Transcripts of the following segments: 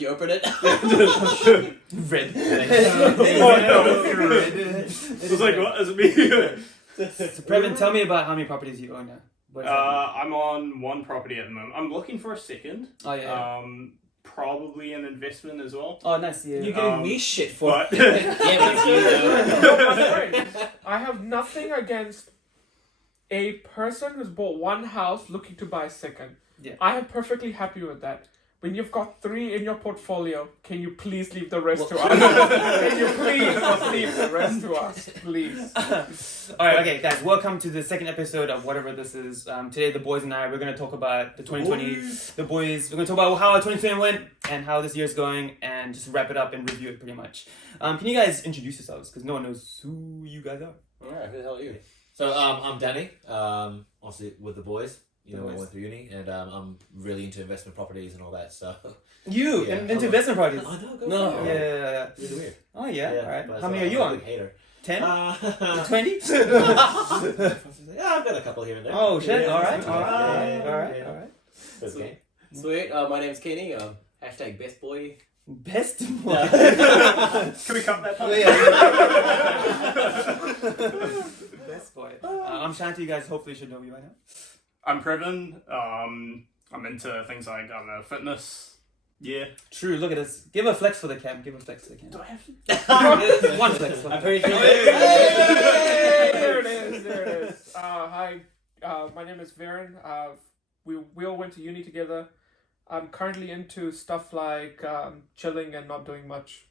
did you open it? Red. It was like, what? Is it me? So Previn, tell me about how many properties you own now. What is that? I'm on one property at the moment. I'm looking for a second. Oh yeah. Probably an investment as well. Oh nice. Yeah. You're getting me shit for But Yeah, but you No, my friend, I have nothing against a person who's bought one house looking to buy a second. Yeah. I am perfectly happy with that. When you've got 3 in your portfolio, can you please leave the rest to us? Can you please leave the rest to us, please? All right, okay, guys. Welcome to the second episode of whatever this is. Today, the boys and I, we're gonna talk about the 2020. The boys, we're gonna talk about how our 2020 went and how this year's going, and just wrap it up and review it pretty much. Can you guys introduce yourselves? Because no one knows who you guys are. Alright, who the hell are you? So I'm Danny, obviously with the boys. You know, I went through uni, and I'm really into investment properties and all that stuff. You Yeah, into investment projects. I know, go No. for Yeah, it. yeah, yeah. Really weird. Oh yeah. All right. but How so many are you I'm a on? big hater. 10? Yeah, 20? I've got a couple here and there. Oh shit! Yeah, all right, yeah, all right, yeah, all right, yeah. all right. Good game. Sweet. My name's Kenny. Hashtag best boy. Best boy. can we cut that part? Best boy. I'm Shanti. You guys hopefully should know me by now. I'm Previn. I'm into things like, I don't know, fitness. Yeah. True. Look at this. Give a flex for the cam. Give a flex for the cam. Do I have to? One flex. I'm pretty sure. There it is. There it is. Hi. My name is Varen. We all went to uni together. I'm currently into stuff like chilling and not doing much.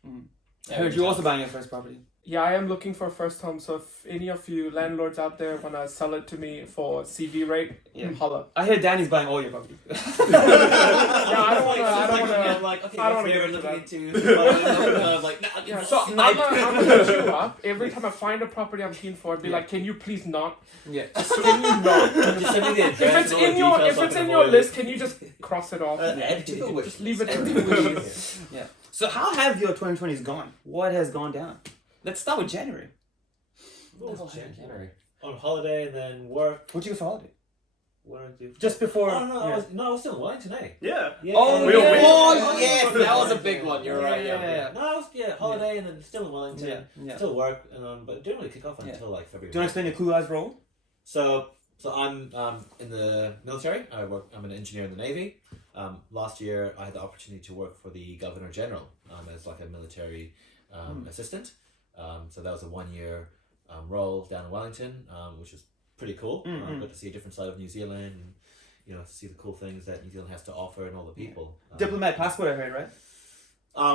I heard you're also buying your first property. Yeah, I am looking for a first home. So if any of you landlords out there wanna sell it to me for CV rate, holla. I hear Danny's buying all your property. Yeah, I don't wanna. I don't wanna. I'm like, okay, I don't what's wanna there get into looking into? I'm like, nah, Yeah, so I'm gonna hit you up every time I find a property I'm keen for. I'd be like, can you please not? Yeah. Can you not? just send me the If address it's and all the in your details so I if it's can in your avoid it. list, can you just cross it off? Add to the wish. Just leave it to the wishes. Yeah. So how have your 2020s gone? What has gone down? Let's start with January. What was January? On holiday and then work. What'd you get for holiday? What did I do? Just before. Oh no, I was still in Wellington today. Yeah. Yeah. Oh, We all yeah. went. Oh yes, that was a big one. You're right. Yeah. No, I was holiday and then still in Wellington. Yeah. Yeah. Still work, but it didn't really kick off Yeah. until like February. Do you want to explain your Cool Eyes role? So I'm in the military. I'm an engineer in the Navy. Last year I had the opportunity to work for the Governor General as like a military assistant. So that was a 1-year role down in Wellington, which was pretty cool. Got to see a different side of New Zealand and to see the cool things that New Zealand has to offer and all the people. Diplomat passport, I heard, right?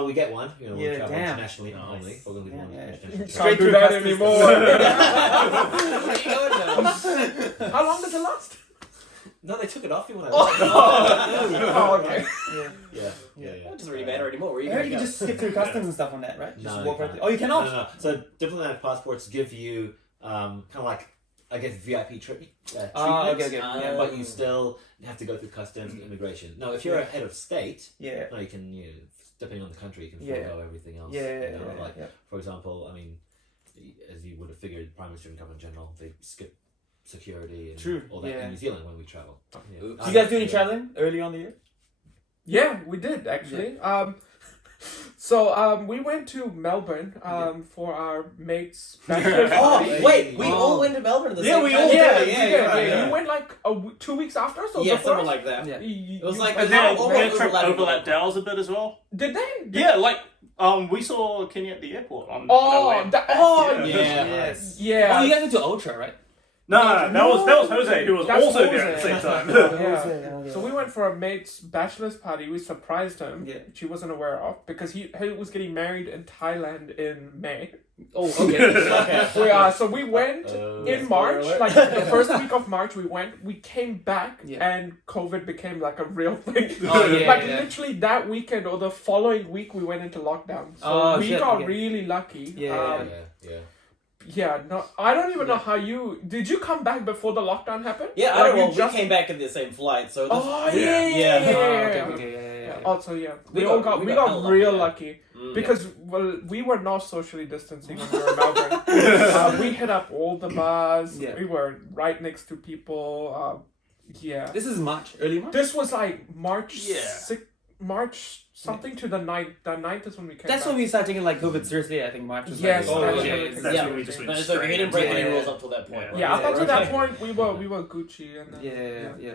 We get one. We Yeah, travel damn. internationally only. We're going to be one Yeah. international. Can't do through that customs. anymore. Where are you going now? How long does it last? No, they took it off me when I Oh, okay. Yeah. Yeah. It doesn't really matter anymore. Where are you I heard going you to can just skip through customs and stuff on that, right? No, Just you walk right can't. through. Oh, you cannot? No. So diplomatic passports give you kind of like, I guess, VIP treatment. Okay. Yeah. But you still have to go through customs and immigration. No, if you're a head of state, Yeah. no, you can, depending on the country, you can Yeah. forego everything else. Yeah. Like, Yeah. for example, I mean, as you would have figured, Prime Minister and Governor General, they skip security and True, all that yeah. in New Zealand when we travel. Yeah. Oops. Do you guys do any traveling early on the year? Yeah, we did actually. So we went to Melbourne for our mates' bachelor's Oh party. wait, we all went to Melbourne at the Yeah, same we time. all did. Yeah, Yeah, yeah, right, yeah. You went like 2 weeks after us, or Yeah, before something us? like that. Yeah. It was like And how then almost trip overlapping. overlapped ours a bit as well. Did they? Yeah, like we saw Kenny at the airport on. Oh, on our way. yeah. Yes. Yeah. Oh, you guys went to Ultra, right? No, that was Jose who was That's also there at Jose. the same time. Yeah. So we went for a mate's bachelor's party. We surprised him, Yeah. which he wasn't aware of, because he was getting married in Thailand in May. Oh, okay. So we went in spoiler March, alert. like the first week of March. We went. We came back, Yeah. and COVID became like a real thing. Oh, yeah, like yeah. literally that weekend or the following week, we went into lockdown. So Oh, we shit, got okay. really lucky. Yeah. Yeah, no, I don't even know how you did. You come back before the lockdown happened? Yeah, Like, we you just- came back in the same flight, so. Oh the, yeah. Oh, okay, yeah. Also, yeah, We we got got hella real lucky, lucky because we were not socially distancing when we were in Melbourne. We hit up all the bars. Yeah. We were right next to people. Yeah, This is March, early March? this was like March. Yeah. March something to the 9th. The 9th is when we came That's back. when we started taking like COVID seriously. I think March was Yes, like, that was yeah, when we it's- took That's it when we seriously. just No, went so he didn't break Yeah. any rules up till that point. Yeah. right? Yeah, up until okay. that point, we were Gucci, and then, yeah.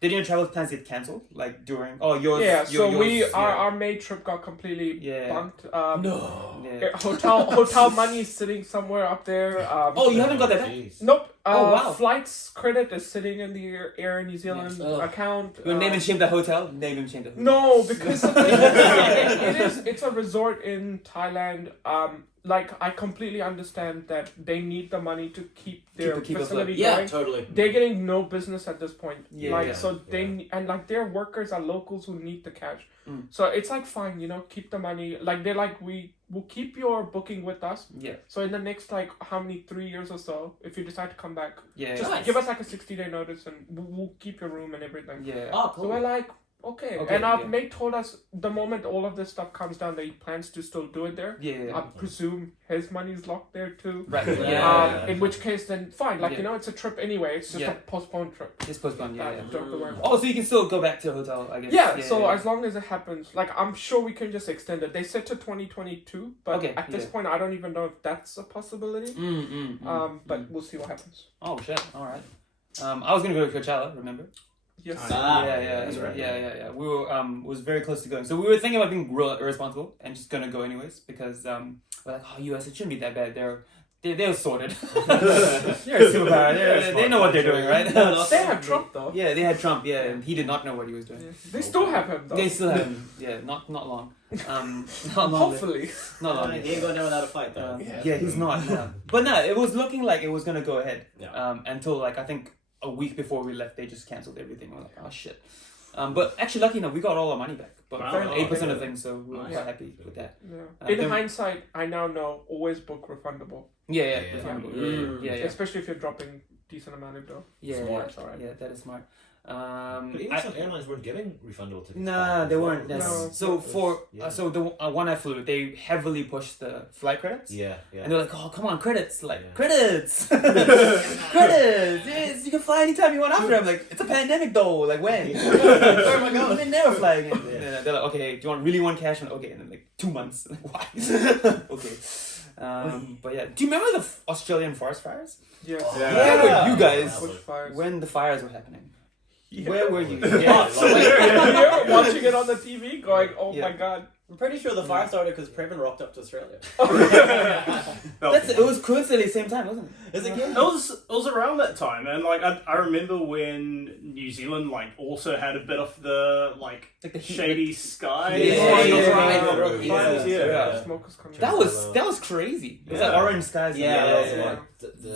Did your travel plans get cancelled? Like during? Oh, yours. Yeah, so yours, our May trip got completely Yeah. bunked. No. Yeah. Hotel money is sitting somewhere up there. Oh, you haven't got that back? Jeez. Nope. Oh, wow. Flights credit is sitting in the Air New Zealand Yes. Ugh. account. You name and shame the hotel. Name and shame the hotel. No, because the thing is, it's a resort in Thailand. Like I completely understand that they need the money to keep their Keep it facility Yeah, going. totally. They're getting no business at this point. Yeah, like yeah, so they and like their workers are locals who need the cash. Mm. So it's like fine, keep the money. Like they're like we will keep your booking with us. Yeah. So in the next like how many 3 years or so, if you decide to come back, Yeah. just Nice. give us like a 60-day notice and we'll keep your room and everything. Yeah. Oh, So we're cool. like, okay. Okay, And our yeah. mate told us the moment all of this stuff comes down that he plans to still do it there. Yeah. I presume his money's locked there too. Right. Yeah. Yeah. In which case, then fine. Like Yeah. it's a trip anyway. It's just Yeah. a postponed trip. Just postpone. Yeah. Don't have to worry about. Oh, so you can still go back to the hotel, I guess. Yeah, so as long as it happens, like I'm sure we can just extend it. They said to 2022, but Okay, at this yeah. point, I don't even know if that's a possibility. But we'll see what happens. Oh shit! All right. I was gonna go to Coachella. Remember? Yes. Ah, yeah. that's right. Yeah. We were was very close to going. So we were thinking about being real irresponsible and just gonna go anyways because we're like, oh, US, it shouldn't be that bad. They're sorted. They're superpower. They know what they're doing, right? They have Trump though. Yeah, they had Trump. Yeah, and he did not know what he was doing. Yeah. They still have him though. They still have him. Yeah, not long. Not long. Hopefully. Not long. He ain't going down without a fight, though. Yeah, he's not. No. But no, it was looking like it was gonna go ahead. Yeah. Until like I think a week before we left, they just cancelled everything. We're like, oh shit. But actually, lucky enough, we got all our money back. But Wow. 8% of things, so we were Nice. quite happy with that. Yeah. In then- hindsight, I now know always book refundable, Yeah, Yeah. refundable. Mm. Yeah. especially if you're dropping decent amount of dough. Yeah, Smart. That's alright. yeah, that is smart. But even some airlines weren't giving refundable tickets. Nah, back they as well. weren't. That's, No. So for Yeah. so the one I flew, they heavily pushed the flight credits. Yeah, And they're like, oh, come on, credits. Like, Yeah. credits. Credits. Yes, you can fly anytime you want after. I'm like, it's a pandemic though. Like, when? Where am I going? They're never flying. And they're like, okay, do you really want cash? I'm like, okay. And then like 2 months. Like, why? Okay. But yeah. Do you remember the Australian forest fires? Yes. Yeah. Where were you guys Bushfires. when the fires were happening? Yeah. Where were you? Yeah, You're watching it on the TV, going, "Oh Yeah. my god!" I'm pretty sure the fire started because Previn rocked up to Australia. It was coincidentally the same time, wasn't it? Is it It was around that time, and like I remember when New Zealand like also had a bit of the like Like the heat, shady sky. Yeah. Smoke was coming. That was crazy. It was like Yeah. orange skies. Yeah, and- yeah, yeah.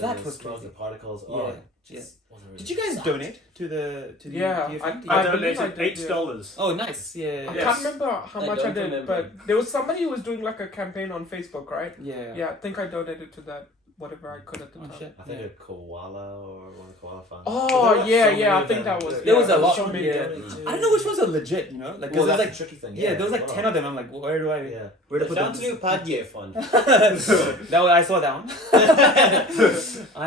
That was smells, crazy. the particles. Yeah, Oh, yeah. just wasn't really Did you guys sucked. donate to the Yeah, to the I- event? I I believe I donated did, $8. Oh, nice. Yeah. I Yes. can't remember how I much I don't did, remember. but there was somebody who was doing like a campaign on Facebook, right? Yeah. Yeah, I think I donated to that whatever I could at the Oh time. shit. I think Yeah. a koala or one of the koala funds. Oh There were yeah, so yeah, I many think of that them. was. There was yeah, a lot, so many yeah. donated. I don't know which ones are legit, you know? Like, 'cause Well, there's that's like, the tricky thing. yeah, there was like as 10 well. of them. I'm like, where do I, Yeah. where to It's put down them? to do Padye Fund. I saw that one.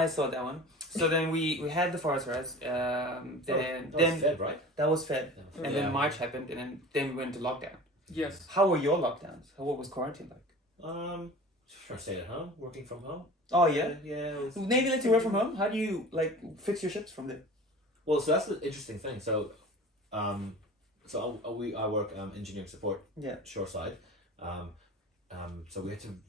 I saw that one. So then we had the forest fires. Then That was then Fed, right? that was Fed, Yeah. and Yeah. then March happened, and then we went to lockdown. Yes. How were your lockdowns? What was quarantine like? Sure, stayed at home, working from home. Oh yeah. Yeah. It was, Navy lets you work from home. How do you like fix your ships from there? well, so that's the interesting thing. So, I work engineering support. Yeah. Shoreside. So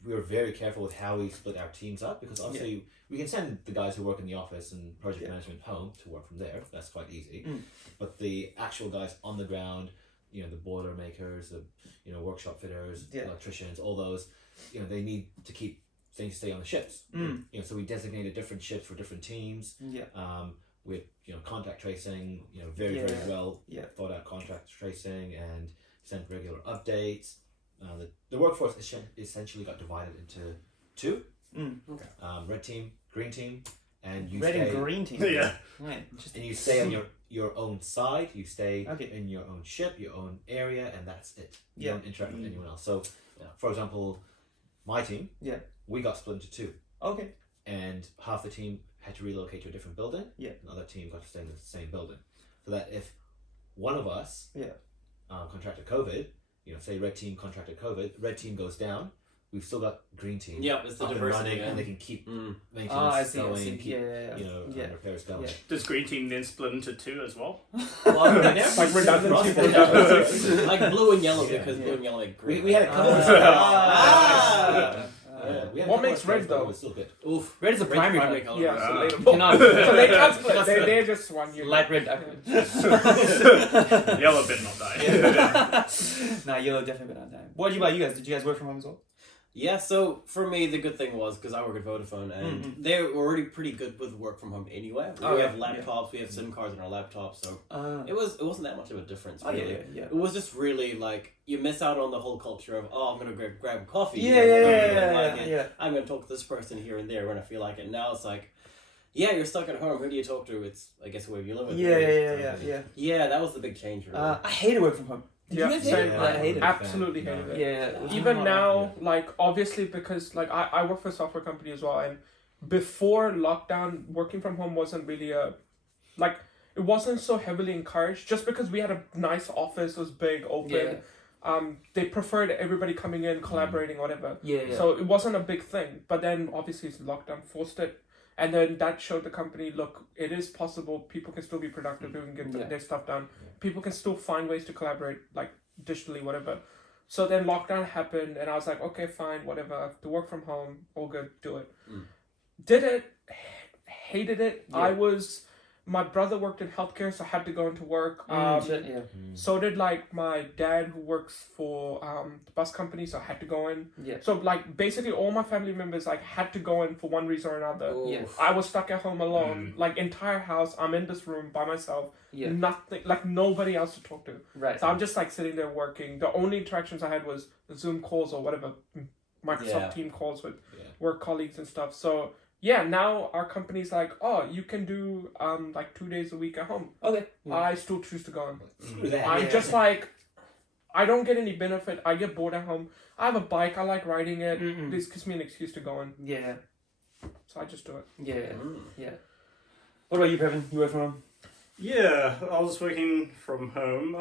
we were very careful with how we split our teams up because obviously we can send the guys who work in the office and project Yeah. management home to work from there. That's quite easy. Mm. But the actual guys on the ground, the boiler makers, the workshop fitters, Yeah. electricians, all those, they need to keep things stay on the ships. Mm. So we designated different ships for different teams. Yeah. With contact tracing, very Yeah. very well Yeah. thought out contact tracing and sent regular updates. The workforce essentially got divided into two: Mm. red team, green team, and you Red stay. and green team. Yeah. Right. Interesting. And you stay on your own side. You stay Okay. in your own ship, your own area, and that's it. You Yeah. don't interact with anyone else. So, for example, my team, Yeah. we got split into two, Okay. and half the team had to relocate to a different building. Yeah. Another team got to stay in the same building, so that if one of us, Yeah. contracted COVID, say red team contracted COVID, red team goes down, we've still got green team. Yeah, it's the up and diversity, running, yeah. and they can keep I maintenance see. going, keep Yeah. repairs going. Yeah. Does Green Team then split into two as well? Well, right now, Like redundancy. like blue and yellow Yeah. because blue and yellow make green. We had a couple. Ah. We had a What couple makes of red, times, but though? it was still good. Oof. Red is a Red's primary color. color. Yeah, so they, Cannot. so they can't split. They're just one unit. Light red, dark red. Yellow better not die. Nah, yellow definitely been on time. What about you guys? Did you guys work from home as well? Yeah, so for me, the good thing was because I work at Vodafone and they're already pretty good with work from home anyway. Oh, We yeah, have laptops, we have SIM cards in our laptops, so Uh, it wasn't that much of a difference. oh yeah, Really. yeah. It was just really like you miss out on the whole culture of I'm gonna grab coffee. Yeah, here yeah, when I yeah, feel yeah, like yeah, it. yeah. I'm gonna talk to this person here and there when I feel like it. Now it's like, yeah, you're stuck at home. Who do you talk to? It's I guess where you live with. Yeah, yeah. Yeah, that was the big change. Really. I hated work from home. Did Yeah, you guys hate same. it? I hated it. Absolutely hated it. Yeah. it was Even hard. now, like obviously because like I work for a software company as well, and before lockdown, working from home wasn't really it wasn't so heavily encouraged. Just because we had a nice office, it was big, open. They preferred everybody coming in, collaborating, whatever. Yeah. So it wasn't a big thing. But then obviously lockdown forced it. And then that showed the company, look, it is possible. People can still be productive. People can get Yeah. their stuff done. People can still find ways to collaborate, like digitally, whatever. So then lockdown happened, and I was like, okay, fine, whatever. I have to work from home. All good, do it. Did it, hated it. Yeah. My brother worked in healthcare, so I had to go into work. Shit, yeah. So did like my dad, who works for the bus company, so I had to go in. Yeah. So like basically all my family members like had to go in for one reason or another. Yeah. I was stuck at home alone, like entire house. I'm in this room by myself. Yeah. Nothing, like nobody else to talk to. Right. So I'm just like sitting there working. The only interactions I had was Zoom calls or whatever, Microsoft Yeah. Team calls with Yeah. work colleagues and stuff. So yeah, now our company's like, oh, you can do like 2 days a week at home. Okay. I still choose to go in. Screw that. I'm Yeah. just like, I don't get any benefit. I get bored at home. I have a bike. I like riding it. This gives me an excuse to go in. Yeah. So I just do it. Yeah. Yeah. What about you, Kevin? You work from home? Yeah, I was working from home.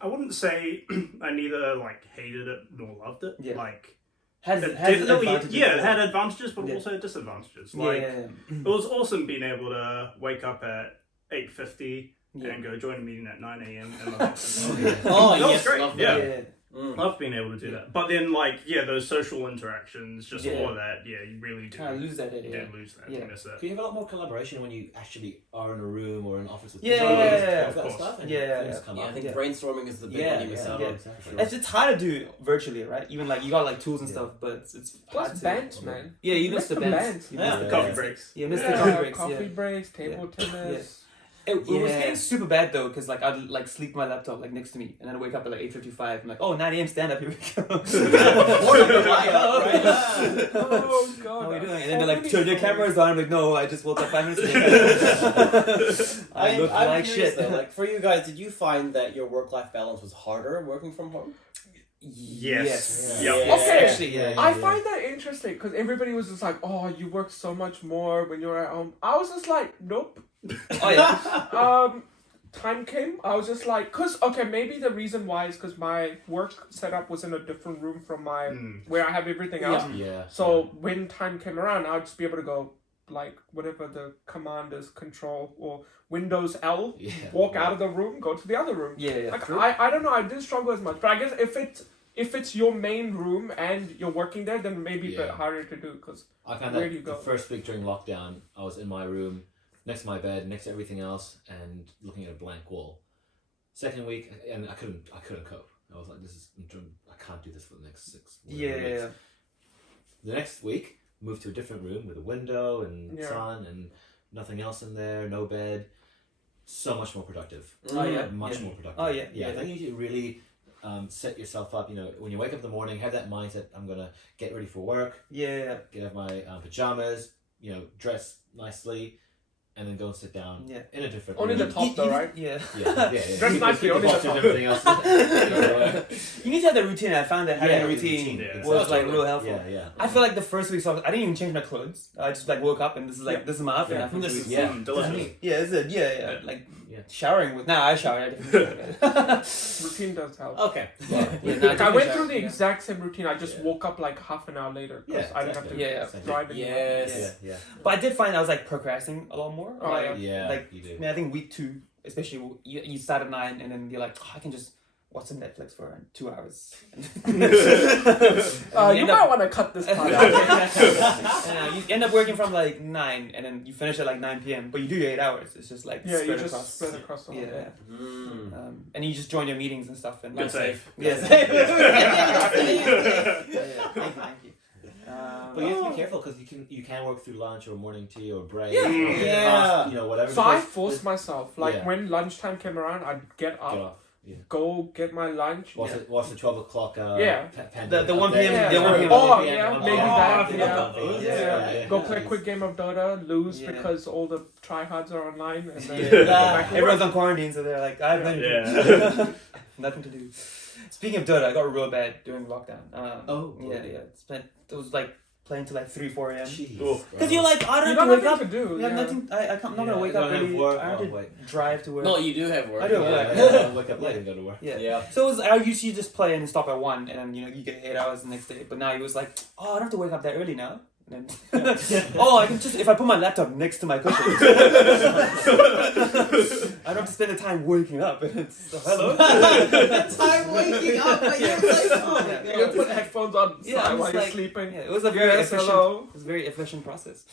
I wouldn't say I neither like hated it nor loved it. Yeah. Like Has it has definitely, advantages. it had advantages, but Yeah. also disadvantages. Yeah. Like Yeah. it was awesome being able to wake up at 8:50 Yeah. and go join a meeting at 9 a.m. in my office. Oh That was yes, great, love yeah. that. Yeah. Love being able to do that. But then, like, those social interactions, just Yeah. all of that, you really do. Kind of lose that. Yeah. Did lose that. Yeah. You miss that. You have a lot more collaboration when you actually are in a room or an office with Yeah, people. yeah, That yeah, of course. stuff, and Yeah, things yeah. come Yeah, I up. think Yeah. brainstorming is the big Yeah, one you miss yeah, out yeah, on. exactly. It's hard to do virtually, right? Even like you got like tools and Yeah. stuff, but it's Plus hard to- bands, man. Yeah, you missed the bands. bands. You Yeah. missed the Coffee bands. breaks. Yeah, missed Yeah. the coffee breaks. Coffee Yeah. breaks, table tennis. It was Yeah. getting super bad though, because like I'd like sleep my laptop like next to me, and then I'd wake up at like 8:55. I'm like, oh, 9 a.m. stand up. Here we go. Oh god. How are we doing? And then they're like, turn your cameras on. I'm like, no, I just woke up 5 minutes ago. I look I'm like curious, shit. though, like for you guys, did you find that your work-life balance was harder working from home? Yes. Yeah. Yep. Yeah. Okay. Actually, yeah. I find that interesting because everybody was just like, oh, you work so much more when you're at home. I was just like, nope. Oh yeah. Time came, I was just like, okay, maybe the reason why is because my work setup was in a different room from my where I have everything else. Yeah. So when time came around, I'd just be able to go like whatever the command is, Control or Windows L, Yeah. walk out of the room, go to the other room. Yeah. Like I don't know, I didn't struggle as much, but I guess if it's your main room and you're working there, then maybe a bit Yeah. harder to do because I found Where that do you the go? first week during lockdown, I was in my room, next to my bed, next to everything else, and looking at a blank wall. Second week, and I couldn't cope. I was like, I can't do this for the next 6 weeks. Yeah. The next week, moved to a different room with a window and Yeah. sun and nothing else in there, no bed. So much more productive. Oh yeah. Much yeah. more productive. Oh, yeah, Yeah, yeah. I think you need to really set yourself up. When you wake up in the morning, have that mindset. I'm gonna get ready for work. Yeah. Get out of my pajamas. Dress nicely, and then go and sit down. Yeah. In a different Only room. the top though, right? Yeah. Yeah. Dress nicely, only the Boxers, top. everything else. You need to have that routine. I found that having Yeah, a routine routine, was exactly. like real helpful. Yeah. I feel like the first week, so I didn't even change my clothes. I just like woke up and this is my outfit. Yeah. I think This is Yeah. delicious. Yeah, it's it. Yeah. Like Yeah. Showering with I shower. Routine does help. Okay. Like, I went through the exact same routine. I just woke up like half an hour later because Yeah, I didn't have to exactly. drive anywhere. Yes. Yeah. But I did find I was like procrastinating a lot more. Oh, like, Yeah. like You do. I mean, I think week 2, especially you start at 9 and then you're like, I can just watch some Netflix for 2 hours. You might want to cut this part out. You end up working from like 9 and then you finish at like 9 p.m. But you do your 8 hours. It's just like Yeah, you spread just across. spread across the whole Yeah. day. Mm. And you just join your meetings and stuff. And Good save. Yes. Good Yeah. Thank you. But you have to be careful because you can work through lunch or morning tea or break. Yeah. or Yeah. fast, whatever. So I because forced myself. Like Yeah. when lunchtime came around, I'd get Get up, off. go get my lunch. Watch the 12 o'clock. Yeah. The 1 p.m. Yeah. The 1 p.m. Oh, Yeah. yeah, Oh, maybe that, yeah. Yeah. Go play a quick game of Dota, lose Yeah. because all the tryhards are online, and then Yeah. back to Everyone's work. on quarantine, so they're like, I have nothing to do. Yeah. Nothing to do. Speaking of Dota, I got real bad during lockdown. Yeah. It was like playing till like 3, 4 a.m. Oh. Because you're like, I You don't don't have have to wake up. nothing to do. You have Yeah. nothing. I'm not gonna wake up early. Work. I have Oh, to wait. drive to work. No, you do have work. I do have work. Yeah. Wake up late and go to work. Yeah. Yeah. So I usually just play and stop at 1, and then you get 8 hours the next day. But now he was like, oh, I don't have to wake up that early now. And then, I can just if I put my laptop next to my cushion, I don't have to spend the time waking up. And it's hello. Time waking up at your place. Oh my Yeah. You God. put headphones on Yeah, I'm while just you're like- sleeping. Yeah, it was a very Yes, efficient. hello. It was a very efficient process.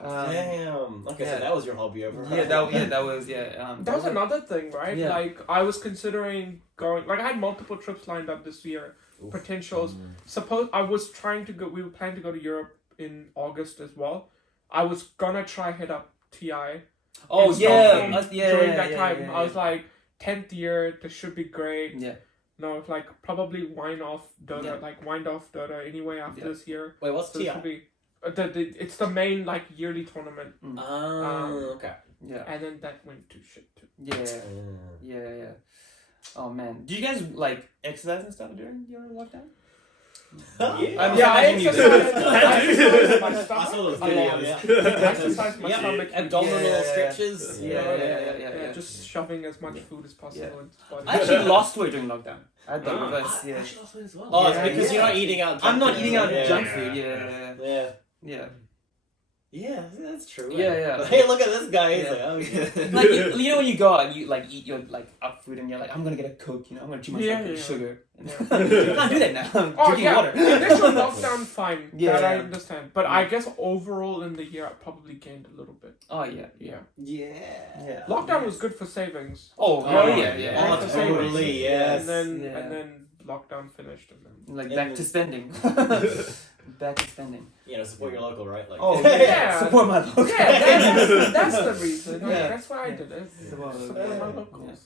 Damn. Okay, yeah. so that was your hobby over. That was That was another thing, right? Yeah. Like I was considering going. Like I had multiple trips lined up this year, Oof. potentials. Mm. Suppose I was trying to go. We were planning to go to Europe in August as well. I was gonna try hit up TI. Oh in yeah, Stockholm yeah. During that yeah, time, yeah, I was like, 10th year. This should be great. yeah. No, it's like probably wind off Dota. Yeah. Like wind off Dota anyway after Yeah. this year. Wait, what's So this TI? will be. It's the main like yearly tournament, Okay. Yeah, and then that went to shit too. yeah. Oh man, do you guys like exercise and stuff during your lockdown? I'm Yeah, I imagining you do. exercise my I stomach saw those a lot. videos. I exercise my Yeah, stomach. abdominal Yeah. stretches. Yeah. Just shoving as much food as possible Yeah. into the body. I actually lost weight during lockdown. I had the Ah. reverse. Yeah. Actually, also as well. Oh, Yeah, it's because yeah. you're not eating out. I'm not junk eating out food. Yeah. junk Yeah. food. Yeah. Yeah. Yeah. Yeah, that's true. Yeah. Hey, look at this guy. He's Yeah. like, oh, yeah. Like you know when you go out and you like eat your like up food and you're like I'm gonna get a Coke, I'm gonna chew myself Yeah, with yeah. sugar. Yeah. You can't do that now. I'm Oh drinking yeah, water. initial lockdown fine. Yeah, that I yeah. understand. But I guess overall in the year I probably gained a little bit. Oh yeah. Yeah. Yeah. Lockdown was good for savings. Oh Oh, yeah. Oh, totally. Yes. And then Yeah. and then lockdown finished and then Like Yeah. back to spending. Back to spending. You know, support your local, right? Like, Oh Yeah. Support my local. that's the reason. Like, Yeah. that's why I did it. Support my Support local. my Yeah. locals.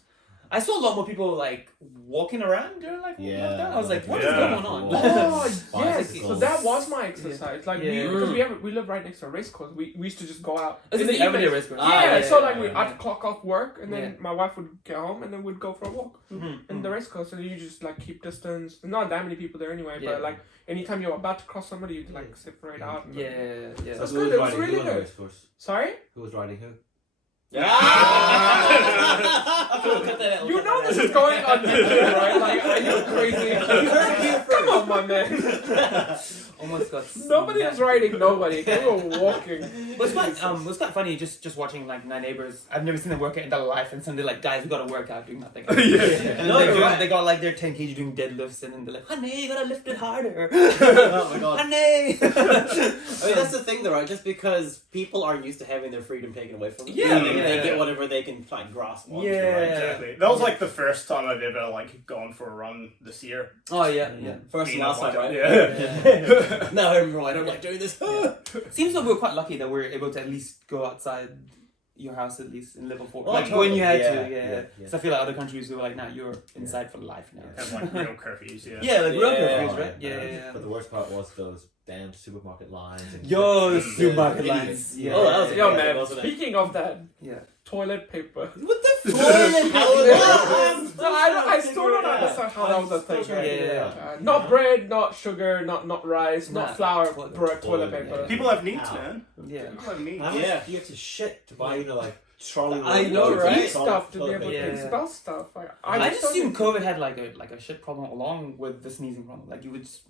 I saw a lot more people like walking around during like Yeah. lockdown. I was like, what is Yeah. going on? Oh yes, Bicycles. so that was my exercise. Like Yeah. we live right next to a race course. We used to just go out. This in is the the everyday evenings. race course. Yeah, so like yeah. I'd clock off work and then Yeah. my wife would get home and then we'd go for a walk in the race course. And you just like keep distance. Not that many people there anyway, Yeah. but like anytime you're about to cross somebody, you'd like separate out. And Yeah. So That's who good, was it was riding really who on the good. race course? Sorry, Who was riding who? You you know this is going on YouTube, right? Like, are you crazy? Come on, my man. Almost got. Nobody is riding nobody. They were walking. But it was quite funny just watching like my neighbors. I've never seen them work out in their life, and suddenly like guys, we gotta work out doing nothing. And then No, you're right. they got like their 10 kg doing deadlifts, and then they're like, honey, you gotta lift it harder. Oh my god. Honey. I mean, that's the thing, though, right? Just because people aren't used to having their freedom taken away from them, Yeah, they yeah. get whatever they can like grasp onto. Yeah. Right? Exactly. That was like the first time I've ever like gone for a run this year. Oh yeah. First and Being last on time, right? Yeah. No, I'm right. I'm like doing this. Seems like we're quite lucky that we're able to at least go outside your house at least in Liverpool. Oh, like totally. when you had Yeah, to, yeah. So I feel like other countries were like, nah, you're inside for life now. Have like real curfews, yeah. Yeah, like real Yeah. curfews, right? Yeah. But the worst part was those damned supermarket lines. And Yo, the Yeah. supermarket Yeah. lines. Yeah. Oh, that was a Yo, good man. thing, wasn't it? Speaking of that, Yeah. toilet paper. What the No, I still don't understand how that was a thing. Yeah. Not bread, not sugar, not rice, Nah, not flour, toilet- toilet toilet paper. paper. People have needs, Ow. man. Yeah. People have needs. How much Yeah. do you have to shit to buy, like trolley. I know, You right? need stuff to be able to Yeah. expel stuff. I just don't assumed think- COVID had like a shit problem along with the sneezing problem. Like you would just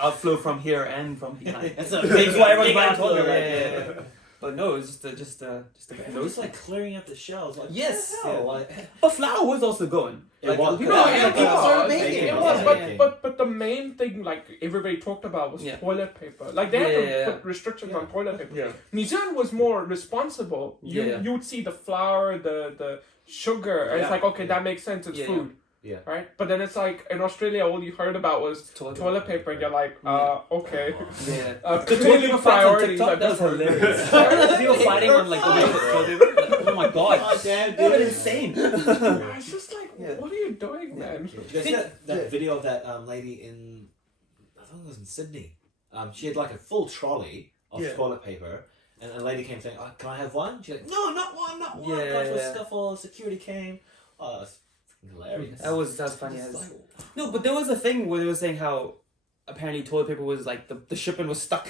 outflow from here and from behind. That's a That's big, why everyone's big buying outflow, toilet. like, Yeah. But no, it's just a It was like clearing up the shelves. Like, Yes, what the hell? yeah. Like, But flour was also going. It Like, was. people No, were yeah, like, people oh, started it's making It it. was, Yeah. but the main thing like everybody talked about was Yeah. toilet paper. Like they had Yeah. to put restrictions on toilet paper. Yeah. New Zealand was more responsible. Yeah. You would see the flour, the sugar, and it's Yeah. like okay, that makes sense. It's Yeah. food. Yeah. Right. But then it's like in Australia, all you heard about was toilet paper, and you're like, okay. Yeah. Uh, The toilet clearly paper fights on priorities TikTok, are that was different. hilarious. People fighting on like the way the toilet paper. Like, oh my god. Oh, damn, That was dude. insane. It's just like, Yeah. what are you doing, man? Did you guys see that video of that lady in, I think it was in Sydney. She had like a full trolley of Yeah. toilet paper, and a lady came saying, "Can I have one?" She's like, "No, not one, not one." Yeah, Got to a yeah. scuffle. Security came. Oh, that's freaking hilarious. That was funny. It's As... like, No, but there was a thing where they were saying how apparently toilet paper was like the shipment was stuck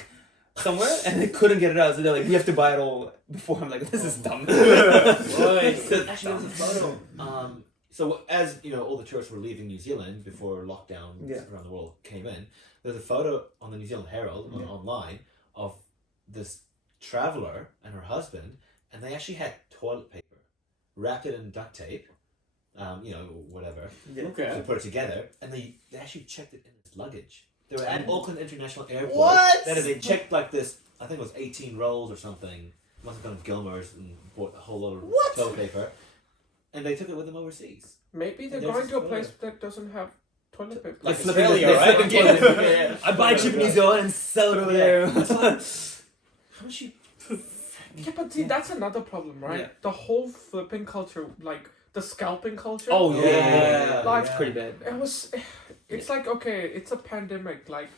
somewhere and they couldn't get it out, so they're like, we have to buy it all before. I'm like, this is dumb. Boy, actually, there was a photo. So as you know, all the tourists were leaving New Zealand before lockdown Yeah. around the world came in. There's a photo on the New Zealand Herald online of this traveler and her husband, and they actually had toilet paper wrapped it in duct tape, whatever, to Okay. put it together, and they actually checked it in his luggage. They were at Auckland International Airport. What? That is, they checked like this. I think it was 18 rolls or something. Must have gone to Gilmore's and bought a whole lot of What? toilet paper, and they took it with them overseas. Maybe they're There's going this to a photo. place that doesn't have toilet paper. Like Flipping Australia, the- right? flipping toilet paper, yeah. I buy Yeah. cheap in New Zealand and sell it over there. How much you? Yeah, but see, that's another problem, right? Yeah. The whole flipping culture, like the scalping culture. Oh yeah, Yeah. Like- it's pretty bad. It was. It's like okay, it's a pandemic. Like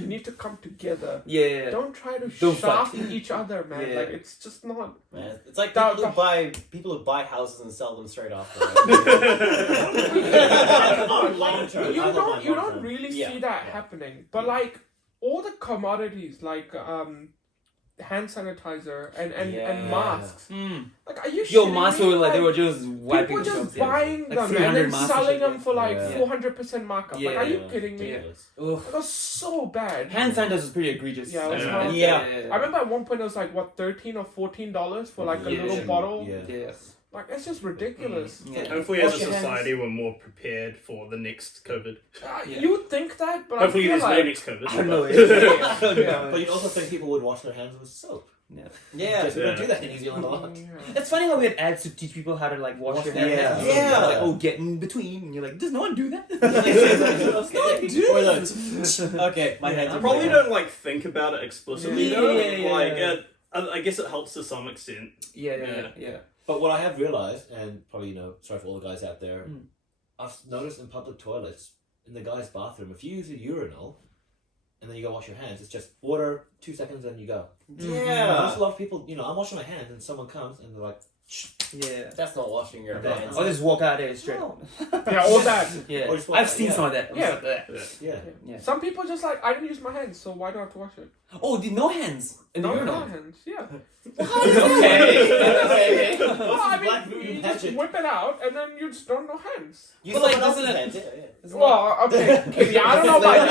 you need to come together. Yeah, Don't try to Don't shaft fight. each other, man. Yeah. Like it's just not. Man, it's like The- people who buy houses and sell them straight off. On long term, You I love my don't long term. really Yeah. see that happening. But like all the commodities, like hand sanitizer and Yeah. masks. Mm. Like, are you? Yo, shitting masks me? were like they Like, were just wiping people just themselves, yeah. buying Like them and 300 then masks or selling shit, them for like yeah. 400% markup. Like, are you Yeah. kidding me? Yeah. Ridiculous. Ugh. It was so bad. Hand sanitizer was pretty egregious. Yeah, it was Yeah. horrible. Yeah. I remember at one point it was like what $13 or $14 for like a Yeah. little bottle. Yeah. Yeah. Like it's just ridiculous. Yeah. Hopefully, as a Wash your hands. society, we're more prepared for the next COVID. Yeah. You would think that, but Hopefully, I there's feel no like next COVID. I don't know. but- I don't Yeah. know. But you'd also think people would wash their hands with soap. Yeah. Because we don't Yeah. do that in New Zealand a lot. Yeah. It's funny how we had ads to teach people how to like wash Wash your their hands. hands. Yeah. Like, oh, get in between. And you're like, does no one do that? Or the okay, my hands I are probably clean. don't like think about it explicitly Yeah, though. yeah, Like, yeah. I guess it helps to some extent. Yeah. But what I have realized, and probably, sorry for all the guys out there, Mm. I've noticed in public toilets, in the guy's bathroom, if you use a urinal and then you go wash your hands, it's just water, 2 seconds, and you go. There's Yeah. a lot of people, I'm washing my hands and someone comes and they're like, Yeah. That's not washing your Yeah. hands. I'll just walk out there straight. No. Yeah, all that. Yeah. Or just walk I've out, seen yeah. some of that. I'm Yeah. just like, "Ugh." yeah. Yeah. Some people just like I didn't use my hands, so why do I have to wash it? Oh, no hands in the No, urinal. no hands. Yeah. Okay. Well, I Black mean, voodoo you just magic. whip it out and then you just don't know hands. You But, like like, doesn't it- hands, yeah. Well, okay, yeah, I don't know about you.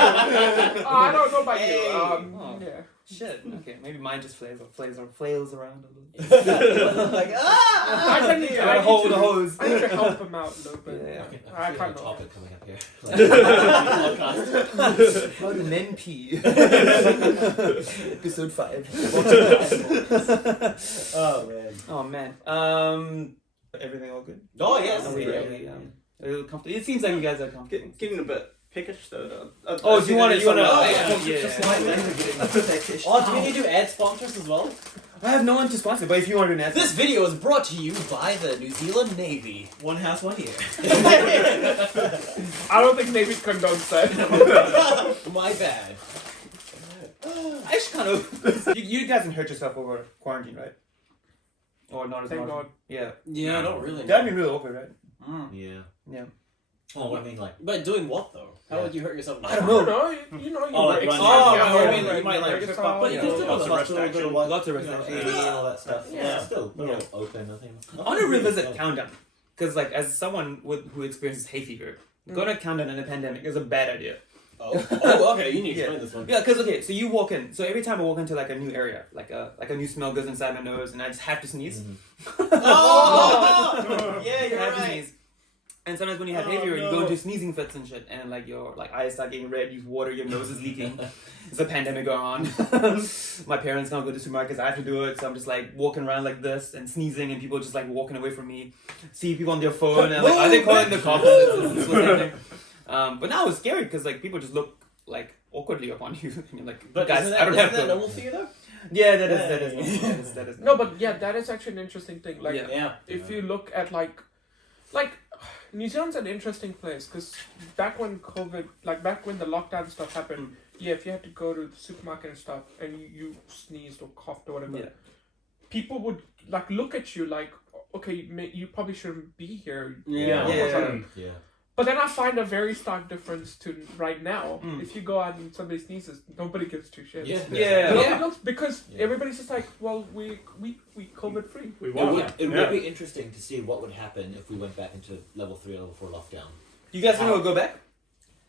I don't know about Hey. you. Oh. Yeah. Shit. Okay, maybe mine just flails around a little. Like ah! I can Gotta hold the hose. I need to help him out a little bit. Yeah. Okay, I I can't have a know. topic coming up here. How do men pee? Episode 5. Oh man. Oh man. Everything all good? Oh yes. Are we, a little comfortable? It seems like you guys are comfortable. Getting a bit peckish though. Oh, do you want to? You want to? Oh, yeah. Oh, do we need to do ad sponsors as well? I have no one to sponsor, but if you want to do an ad, This video is brought to you by the New Zealand Navy. One house, 1 year. I don't think Navy condones that. My bad. I actually kind of. You guys didn't hurt yourself over quarantine, right? Or not as Thank much. God. Yeah. Yeah, I don't really. That'd be really awkward, right? Yeah. Yeah. Oh, what I mean, like. But doing what though? How would you hurt yourself? I don't You know. know, you know, you Oh, like break run- something, Oh, or I mean, you might, like, break trip yourself, up, But you can still go to lots the of hospital, rest do action. what, Lots of you rest know, action. AED and all that stuff. Yeah. Yeah, still, Yeah. open, nothing. I want to revisit Countdown because, like, as someone who experiences hay fever, going to Countdown in a pandemic is a bad idea. Okay, you need to Yeah. explain this one. Yeah, because okay, so you walk in. So every time I walk into like a new area, like a new smell goes inside my nose, and I just have to sneeze. Oh! Yeah, I you're have to right. sneeze. And sometimes when you have hay fever, you go into sneezing fits and shit, and like your like eyes start getting red, you water, your nose is leaking. There's a pandemic going on. My parents can't go to supermarkets, I have to do it, so I'm just like walking around like this and sneezing, and people just like walking away from me. See people on their phone, and like, are they calling the cops? Is this what's happening? But now it's scary because like people just look like awkwardly upon you, and you're like, But guys, isn't that, I don't have isn't that to. normal for you though? Yeah, that Yeah, is yeah. that is. No, but yeah, that is actually an interesting thing. Like, Yeah. Yeah. if you look at like New Zealand's an interesting place because back when COVID, like back when the lockdown stuff happened, yeah, if you had to go to the supermarket and stuff and you sneezed or coughed or whatever, Yeah. people would like look at you like, okay, you probably shouldn't be here. Yeah. or Yeah. something. Yeah. But then I find a very stark difference to right now. Mm. If you go out and somebody sneezes, nobody gives two shits. Yeah. Yeah. Nobody Yeah. looks, because Yeah. everybody's just like, well, we COVID free. We It won. would, it Yeah. would be interesting to see what would happen if we went back into level 3 or level 4 lockdown. You guys think it'll go back?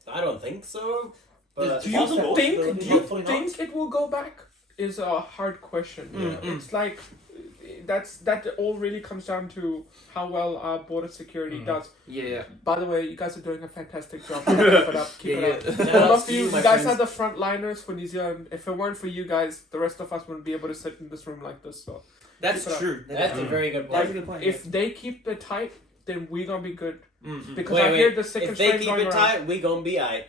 I don't think so. But Do you Possible. think? But Do you hopefully not. think it will go back? Is a hard question. Yeah. It's like that all really comes down to how well our border security does. Yeah. By the way, you guys are doing a fantastic job. Keep it up. Keep it up. Yeah, All that's of you, my you guys friends. are the frontliners for New Zealand. If it weren't for you guys, the rest of us wouldn't be able to sit in this room like this. So That's Keep it up. true. That's a very good That's point. a good point. if they keep it tight, then we're gonna be good. Mm-mm. Because Wait, I wait. hear the second If they strain keep going it around. tight, we gonna be aight.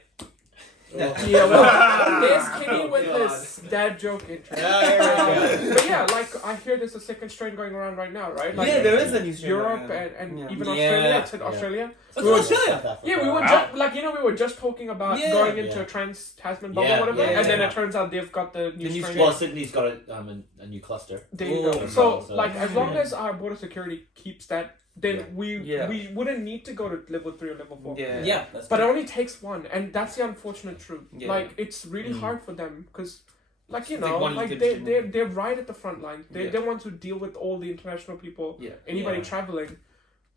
Yeah, well, there's Kenny Oh, with God. his dad joke intro. Yeah, But yeah, like I hear there's a second strain going around right now, right? Like Yeah, there is a new strain Europe going on. and Yeah. even Yeah. Australia. It's in Yeah. Australia. It's We were- Australia. Yeah, we were Wow. just like we were just talking about Yeah. going into Yeah. a trans-Tasman bubble Yeah, or whatever, yeah, and then yeah. it turns out they've got the new new strain. Well, Sydney's got a new cluster. There you Ooh. go. as So, well, so- like, as long as our border security keeps that, then Yeah. we wouldn't need to go to level 3 or level 4. Yeah. Yeah, that's But it true. only takes one, and that's the unfortunate truth. Yeah. Like, it's really Mm. hard for them because, like, you It's like know, one like liquid they're right at the front line. They're Yeah. the ones who deal with all the international people, Yeah. anybody Yeah. traveling.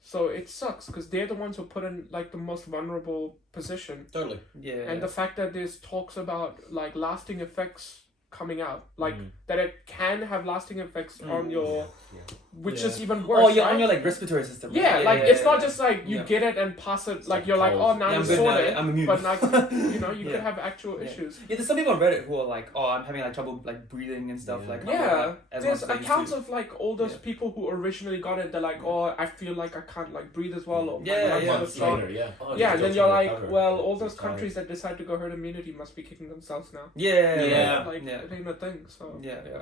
So it sucks because they're the ones who put in like the most vulnerable position. Totally. Yeah. And the fact that there's talks about like lasting effects coming out, like Mm. that it can have lasting effects on your, Yeah. which Yeah. is even worse. Oh, you're right? on your like respiratory system. right? Yeah, like it's not just like you Yeah. get it and pass it. Like like you're like, cold. oh, now Yeah, you I'm good sorted now, it, I'm immune. but like you know, you Yeah. could have actual Yeah. issues. Yeah, there's some people on Reddit who are like, oh, I'm having like trouble like breathing and stuff. Yeah. Like, Yeah, as there's much as I used accounts to. of like all those Yeah. people who originally got it. They're like, oh, I feel like I can't like breathe as well, or my Yeah, lungs yeah. are Months shot. later, yeah. Oh, Yeah, and Still then you're trying to like, recover. well, all It's those tired. countries that decide to go herd immunity must be kicking themselves now. Yeah. Yeah. Like Yeah. it ain't a thing. So Yeah. yeah.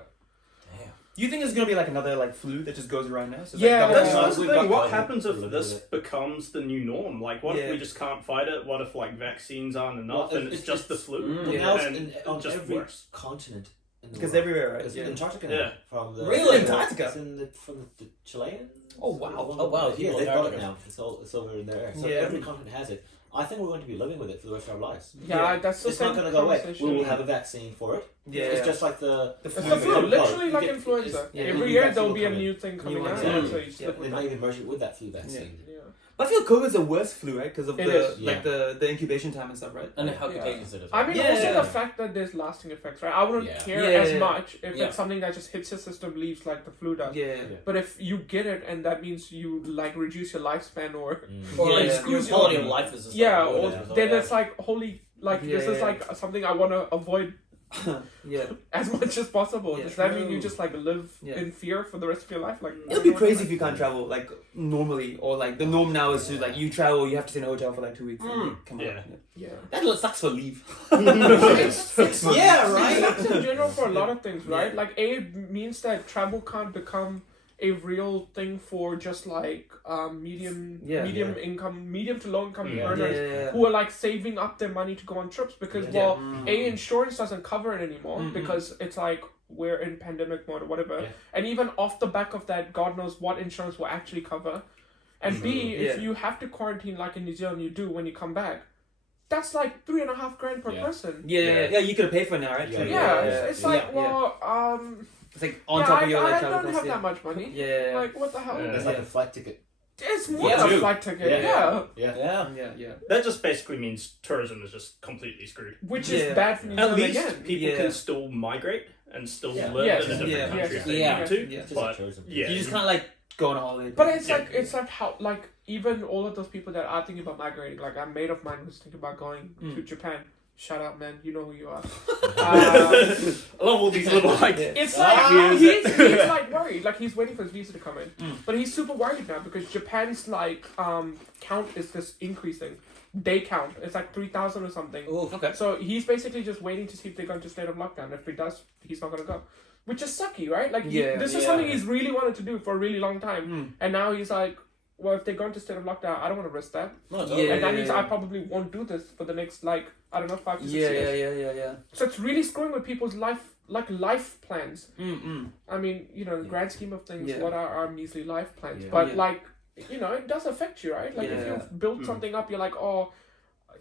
Damn. You think there's gonna be like another like flu that just goes around now? So Yeah, like, That's, Yeah. that's the We've thing. got What COVID. happens if We'll this live with becomes the new norm? Like, what Yeah. if we just can't fight it? What if like vaccines aren't enough Well, and it's just the flu? Mm. Yeah. Now it's And on just every worse. continent in the because world. everywhere, right? It's Yeah. Antarctica Yeah. from the Really? Antarctica? It's in the, from the Chileans. Oh, wow. Oh, wow. Yeah, People they've got it Antarctica. now. It's over in there. So Yeah. every continent has it. I think we're going to be living with it for the rest of our lives. Yeah, that's the It's same not going to go away. conversation. We will have a vaccine for it. Yeah. It's just like the The It's flu. the flu, Cold literally blood. like You get- influenza. yeah, Every new year vaccine there'll will be a come in. new thing coming one, out, yeah. so you just Yeah. live They with might that. even merge it with that flu vaccine. Yeah. I feel COVID's a worse flu, right? Because of It the is. like the incubation time and stuff, right? And how Yeah. contagious it is. I mean, Yeah. also the fact that there's lasting effects, right? I wouldn't Yeah. care Yeah. as much if Yeah. it's something that just hits your system, leaves like the flu does. Yeah. But if you get it and that means you like reduce your lifespan or Or like, Yeah. your Screws quality you. of life is just yeah, like, or ruined, then so, it's like holy, like this is Yeah. like something I want to avoid Yeah. as much as possible. Yeah. Does that mean you True. just like live Yeah. in fear for the rest of your life? Like It'll be crazy if you can't travel like normally, or like the norm now is to like you travel, you have to stay in a hotel for like 2 weeks. And you come Yeah. out. Yeah. That sucks for leave. It's Yeah, right? It sucks in general for a lot of things, right? Like it means that travel can't become a real thing for just like medium to low income Yeah. earners who are like saving up their money to go on trips because well insurance doesn't cover it anymore because it's like we're in pandemic mode or whatever. Yeah. And even off the back of that, God knows what insurance will actually cover. And B, if Yeah. you have to quarantine like in New Zealand you do when you come back, that's like $3.5 grand per Yeah. person. Yeah, you could have paid for it now, right? Yeah, Yeah, yeah, it's yeah. like, Yeah. well, It's like on top of your like I travel don't costs, have yeah. that much money. Yeah. Like, what the hell? Yeah. It's like a flight ticket. It's more Yeah, than a too. flight ticket, Yeah. yeah. Yeah. Yeah. That just basically means tourism is just completely screwed. Which Yeah. is bad for New At Zealand least again. people Yeah. can still migrate and still Yeah. live Yes. in a different Yeah. country Yes. if they Yeah. need to. Yeah. It's just But, a tourism. yeah. You just can't like go on a holiday. But it's Yeah. like how like even all of those people that are thinking about migrating, like a mate of mine who's thinking about going to Japan. Shout out, man! You know who you are. I love all these little like. Yeah. It's like Years. he's like worried, like he's waiting for his visa to come in, Mm. but he's super worried now because Japan's like count is just increasing. Day count, it's like 3,000 or something. Oof. Okay. So he's basically just waiting to see if they're going to state of lockdown. If he does, he's not going to go, which is sucky, right? Like this is Yeah. something he's really wanted to do for a really long time, Mm. and now he's like, well, if they're going to state of lockdown, I don't want to risk that. No, it's Yeah. over. And that means yeah. I probably won't do this for the next, like, I don't know, 5 to 6 Yeah, years. yeah. So it's really screwing with people's life plans. Mm. I mean, in the grand scheme of things, Yeah. what are our measly life plans? Yeah. But, Yeah. it does affect you, right? Like, if Yeah. you've built something up, you're like, oh,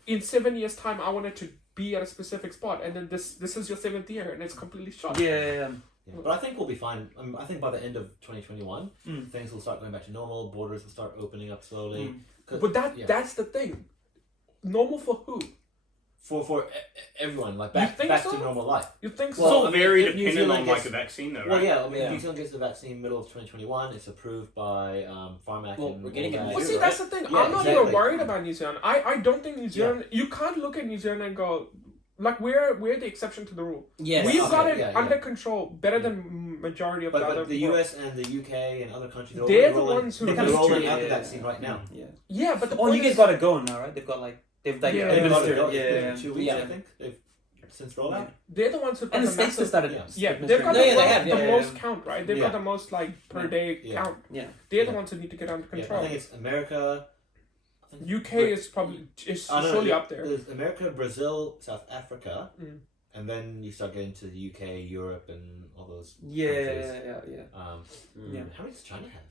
in 7 years' time, I wanted to be at a specific spot. And then this is your 7th year, and it's completely shot. Yeah. Yeah, but I think we'll be fine. I think by the end of 2021, Mm. things will start going back to normal. Borders will start opening up slowly. Mm. 'Cause- But yeah. that's the thing. Normal for who? for everyone, like You back think back so? to normal life. You think It's so? all I mean, very if New dependent on Zealand like gets- a vaccine, though, Well, right? yeah. I mean, Yeah. if New Zealand gets the vaccine middle of 2021, it's approved by Pharmac. Well, and we're getting it all this that. Well, see, year, that's the thing. Yeah, I'm not exactly. even worried about New Zealand. I don't think New Zealand. You can't look at New Zealand and go, like we're the exception to the rule. Yes. We've Okay, got it yeah, yeah. under control better than majority of the other. But the world. US and the UK and other countries, They're the rolling, ones who they're really rolling do- out the yeah. vaccine right now. Yeah. Yeah, but the Oh, point you guys is, got it going now, right? They've like Yeah. They've got it administered. going. Yeah. It's been 2 weeks, Yeah. I think. They've since rollout. they're the ones who got And the the states massive. just started. Yeah. Yeah, they've got No, yeah, the, they have, the yeah, most yeah. count, right? They've Yeah. got the most like per day Yeah. count. Yeah. They're the Yeah. ones who need to get under Yeah, control. I think it's America. I think UK is probably is I don't know, surely yeah, up there. There's America, Brazil, South Africa, Mm. and then you start getting to the UK, Europe, and all those. Yeah. countries. Yeah. How many does China have?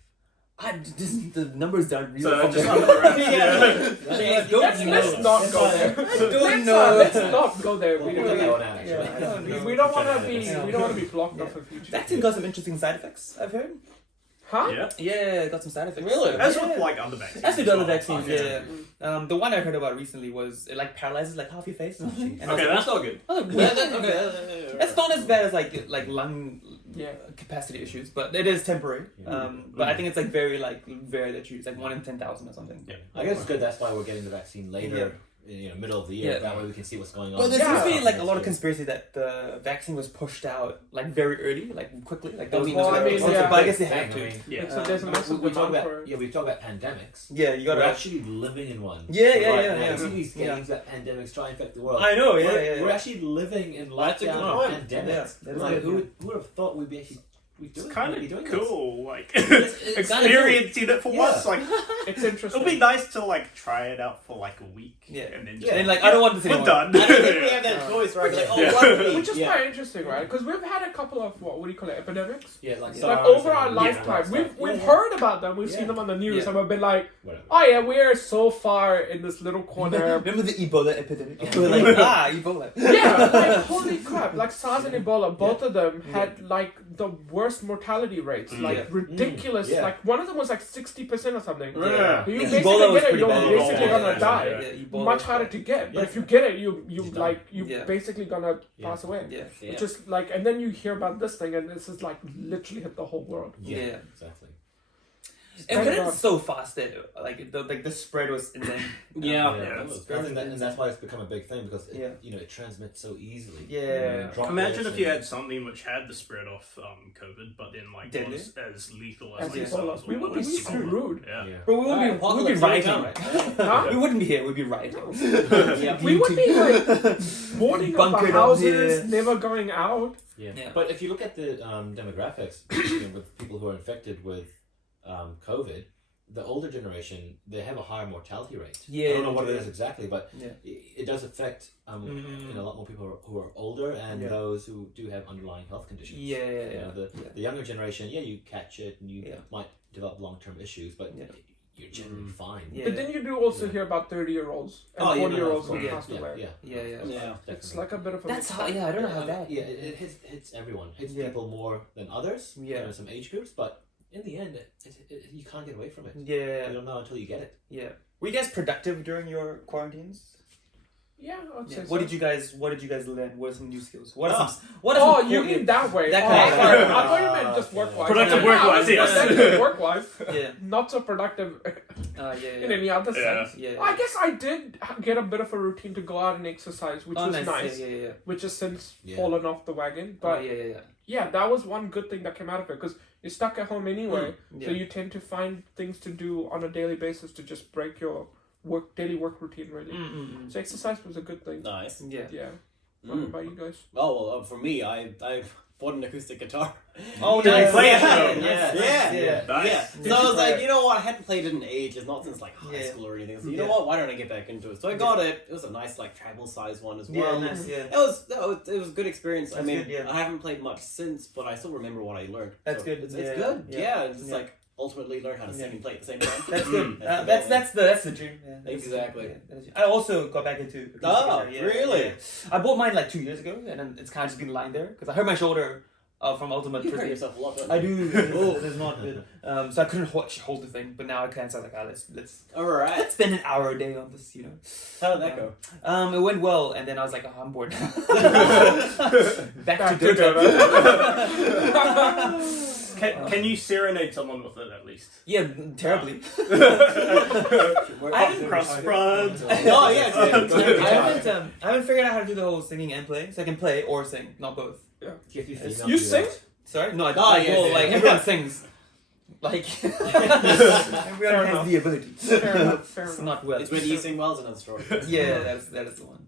The numbers don't really. So fucking- just on the wraps, Yeah. yeah. Let's not go there. Let's not go there. We We'll don't get that wanna- one out, actually. Yeah, I don't know. we don't want to be Yeah. we don't want to be blocked Yeah. off in future. Vaccine got some interesting side effects, I've heard. Huh? Yeah. Yeah, it got some side effects. Really? As Yeah. with like other vaccines. As with as other well. vaccines, Okay. yeah. The one I heard about recently was it like paralyzes like half your face. And I was Okay, like, that's not good. oh, Yeah, well, okay. it's not as bad as like lung Yeah. capacity issues, but it is temporary. Yeah. But I think it's like very rare that you it's like 1 in 10,000 or something. Yeah. I guess it's good. That's why we're getting the vaccine later, middle of the year. Yeah. That way we can see what's going on. Well, there's Yeah. supposed to be like a lot of Next conspiracy that the vaccine was pushed out like very early, like quickly, like Well, those I mean, ones- yeah. But I guess they year. have to. I mean, Yeah. So there's a massive we talk demand about for. we talk about pandemics. Yeah, you We're gotta. actually living in one. Yeah, yeah, right yeah, now. yeah. You see these Yeah. games that pandemics try and infect the world. I know, yeah, we're, yeah. we're actually living in That's a good lockdown point. pandemics. Yeah, that's Like, good, who would have thought we'd be actually It's kind be of doing cool, like It's kinda experiencing it for Yeah. once. Like It's interesting. it'll be nice to like try it out for like a week. Yeah. and then Yeah. And like, I don't want this we're anymore. done. I don't think we have that choice, right? Like, oh, Yeah. 1 week. Which is Yeah. quite interesting, right? Because we've had a couple of what do you call it, epidemics? Yeah, like Like SARS over our and- lifetime, yeah, we've yeah. heard about them, we've Yeah. seen them on the news, Yeah. and we've been like, Whatever. oh yeah, we're so far in this little corner. Remember the Ebola epidemic? Oh, We're like, Ebola. Yeah, like holy crap! Like SARS and Ebola, both of them had like the worst mortality rates, like Yeah. ridiculous. Yeah. Like one of them was like 60% or something. Yeah. You Ebola basically was get it, pretty you're bad. basically Yeah, gonna yeah, die. yeah. Ebola Much was harder bad. to get, but Yeah. if you get it, you You're like you Yeah. basically gonna Yeah. pass away. Yeah. Yeah. Which is like, and then you hear about this thing, and this is like literally hit the whole world. Yeah. Exactly. And Thank when God. it's so fast that the spread was insane. Yeah. Yeah. I think that, and that's why it's become a big thing because it, Yeah. it transmits so easily. Yeah. Imagine if you Droplets had something which had the spread of COVID, but then like Deadly. was as lethal as As like Ebola. SARS We would or be Ebola. screwed. Yeah. Yeah. But we would Alright, be apocalypse, rioting, here we right? Huh? We wouldn't be here. We'd be rioting. Yeah. We would be like boarding up Bunkered our up houses, here. never going out. Yeah. Yeah. But if you look at the demographics with people who are infected with COVID, the older generation, they have a higher mortality rate. Yeah, I don't know they what do. it is exactly, but Yeah. it does affect Mhm. a lot more people who are older and Yeah. those who do have underlying health conditions. Yeah, You know, the younger generation, you catch it and you Yeah. might develop long-term issues, but Yeah. you're generally fine. Yeah. But then you do also Yeah. hear about 30-year-olds and Oh, yeah, 40-year-olds no, who yeah, passed yeah, away. yeah, Yeah, yeah. Yeah. It's definitely. like a bit of a That's how. Yeah, I don't know how that. Yeah, it hits everyone. Hits Yeah. people more than others. Yeah. You know, some age groups, but in the end, you can't get away from it. Yeah, You don't know until you get it. yeah. Were you guys productive during your quarantines? Yeah, I'd Yeah. say What so. did you guys learn? What are some new skills? What are Ah. some? What are Oh, some you important- mean that way? That Oh, kind of- sorry. I thought you meant just work-wise. Productive Yeah, work-wise, yes. productive work-wise. Yeah. Not so productive Yeah. in any other Yeah. sense. Yeah. I guess I did get a bit of a routine to go out and exercise, which Oh, was nice. Yeah. Which has since Yeah. fallen off the wagon. Oh, But yeah. yeah, that was one good thing that came out of it because you're stuck at home anyway, Yeah. so you tend to find things to do on a daily basis to just break your daily work routine really. So exercise was a good thing. Nice. Yeah. Yeah. Mm. What about you guys? Oh well, for me, I bought an acoustic guitar. Oh, Did you nice. play it, Yeah, though? nice, Yeah. nice, yeah. Nice. Yeah. Did So I you was play like, it? you know what? I hadn't played it in ages, not since like high Yeah. school or anything. So you Yeah. know what? Why don't I get back into it? So I got it. It was a nice like travel size one as Yeah, well. nice. Yeah. It was a good experience. I That's mean, good, yeah. I haven't played much since, but I still remember what I learned. That's So good, It's yeah, good. yeah. Yeah. It's just Yeah. like ultimately learn how to sing Yeah. and play at the same time. That's good. That's That's the dream. Yeah, that's- Exactly. yeah, that's- I also got back into acoustic guitar, yeah, really? yeah. I bought mine like 2 years ago, and then it's kind of just been lying there because I hurt my shoulder from Ultimate You hurt Frisbee. yourself a lot. Don't I you? do. It is not good. So I couldn't hold the thing, but now I can. So I was like, let's All right. spend an hour a day on this, you know. How did that go? It went well, and then I was like, oh, I'm bored. Back to to Dota. Can you serenade someone with it at least? Yeah, terribly. I haven't Cross front. Oh yeah. I haven't figured out how to do the whole singing and play, so I can play or sing, not both. You sing? Sorry, no, Oh, yeah, well, yeah, like yeah. everyone sings. Like everyone has enough. the ability. Fair enough. Fair It's enough. not well. It's when you sing well is another story. Yeah, that is the one.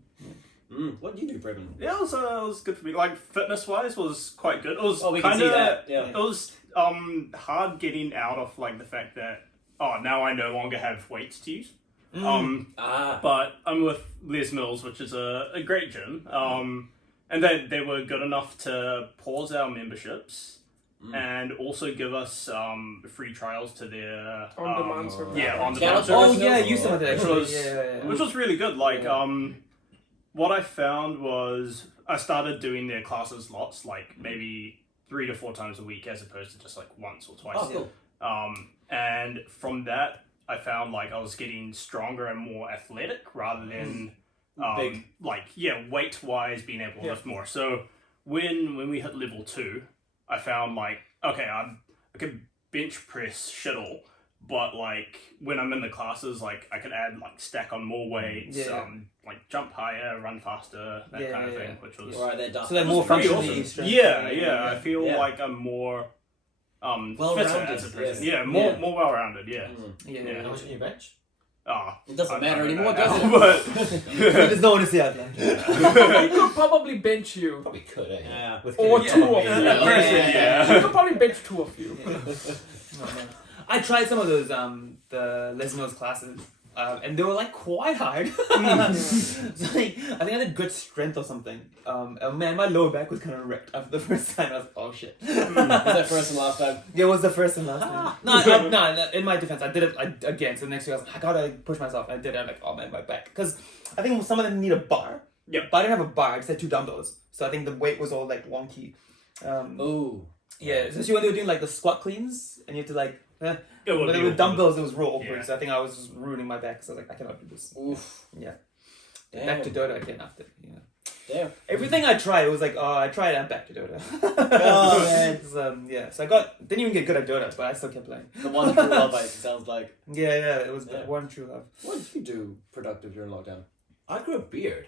What do you do, Brevin? Yeah, it was good for me. Like fitness wise, was quite good. It was Oh, we can kind see of that. Yeah. It was hard getting out of like the fact that now I no longer have weights to use. But I'm with Les Mills, which is a great gym. And they were good enough to pause our memberships and also give us free trials to their On-demand service. Yeah, on Yeah, demand Oh service. yeah, you said that Which actually. was- Yeah. Which was really good. Like, Yeah. what I found was I started doing their classes lots, like maybe 3 to 4 times a week, as opposed to just like once or twice. Oh, cool. And from that, I found like I was getting stronger and more athletic rather than Big. like weight wise being able to lift more. So when we hit level 2, I found like okay, I could bench press shit all. But like when I'm in the classes, like I could add like stack on more weights, Yeah. like jump higher, run faster, that Yeah, kind of yeah, thing, yeah. which was All right, they're done. So they're was more pretty functionally awesome. strength. Yeah. I feel Yeah. like I'm more fitter Well-rounded, as a person. yes. Yeah, more well rounded. Yeah. Yeah. How much on your bench? It doesn't matter I don't anymore, know does now, it? But There's no one to see out there. You could probably bench you. Probably could, eh? Yeah. With Or Kenny 2 of Chong. you. Yeah. You could probably bench 2 of you. I tried some of those the Les Mills classes, and they were like quite hard. It's like, I think I did good strength or something. And man, my lower back was kind of wrecked after the first time. I was like, oh shit. Was that first and last time? Yeah, it was the first and last time. No, in my defense, I did it again. So the next week, I was like, I gotta push myself. And I did it. I'm like, oh man, my back. Because I think some of them need a bar. Yeah. But I didn't have a bar. I just had 2 dumbbells. So I think the weight was all like wonky. Ooh. Yeah, especially when they were doing like the squat cleans and you have to like. it But would be with awkward. dumbbells, it was real awkward. Yeah. So I think I was just ruining my back. So I was like, I cannot do this. Oof. Yeah. Damn. Back to Dota again after. Yeah. Damn. Everything I tried, it was like, oh, I tried it, I'm back to Dota. Oh, man. Yeah, so I didn't even get good at Dota, but I still kept playing. The one true love, it sounds like. Yeah, it was Yeah. the one true love. What did you do productive during lockdown? I grew a beard.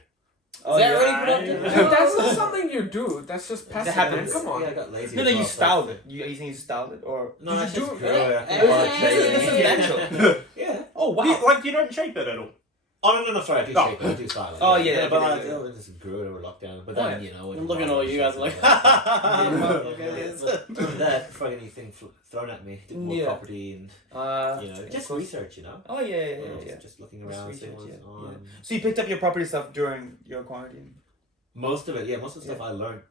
Oh, Is that yeah. really Dude, productive? that's not something you do. That's just passive. That Man. happens. Come on. Yeah, I got lazy. No, as you well, styled it. You think you styled it? Or... No, You I do just it. grew it. It's natural. Yeah. Oh, wow. Like you don't shape it at all. Oh no, sorry, I do Oh. shape it. I do style it. Oh, yeah, but yeah, I yeah. just grew it over lockdown. But Oh, then yeah. you know, I'm looking at all you guys like, that before anything thrown at me, did more Yeah. property and of just course. research. You know. Oh, yeah. Just looking Just around, seeing research, what's yeah. on. So you picked up your property stuff during your quarantine? Most of it, yeah. Most of the stuff I learned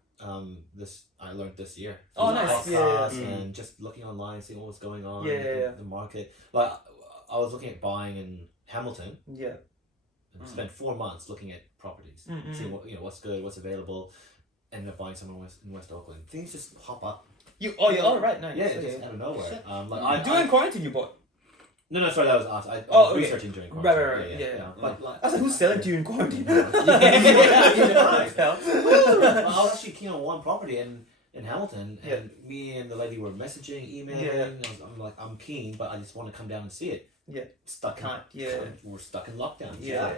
this year. Oh, Through nice. podcasts Yeah, yeah. and just looking online, seeing what was going on. Yeah, yeah, yeah. The market. Like I was looking at buying in Hamilton. Yeah. And spent 4 months looking at properties, Mm-mm. seeing what's good, what's available. Ended up buying somewhere in West Auckland. Things just pop up. You're all right. Nice. Yeah, Okay. just out of nowhere. Shit. I During quarantine, you bought. no, sorry, that was us. I Oh, was okay. researching during Right, quarantine. yeah. But like, I was like, who's selling to you in quarantine? I Felt. was actually keen on one property in Hamilton, and me and the lady were messaging, emailing. Yeah. I'm like, I'm keen, but I just want to come down and see it. Yeah. Stuck. Can't. Yeah. We're stuck in lockdown. Yeah.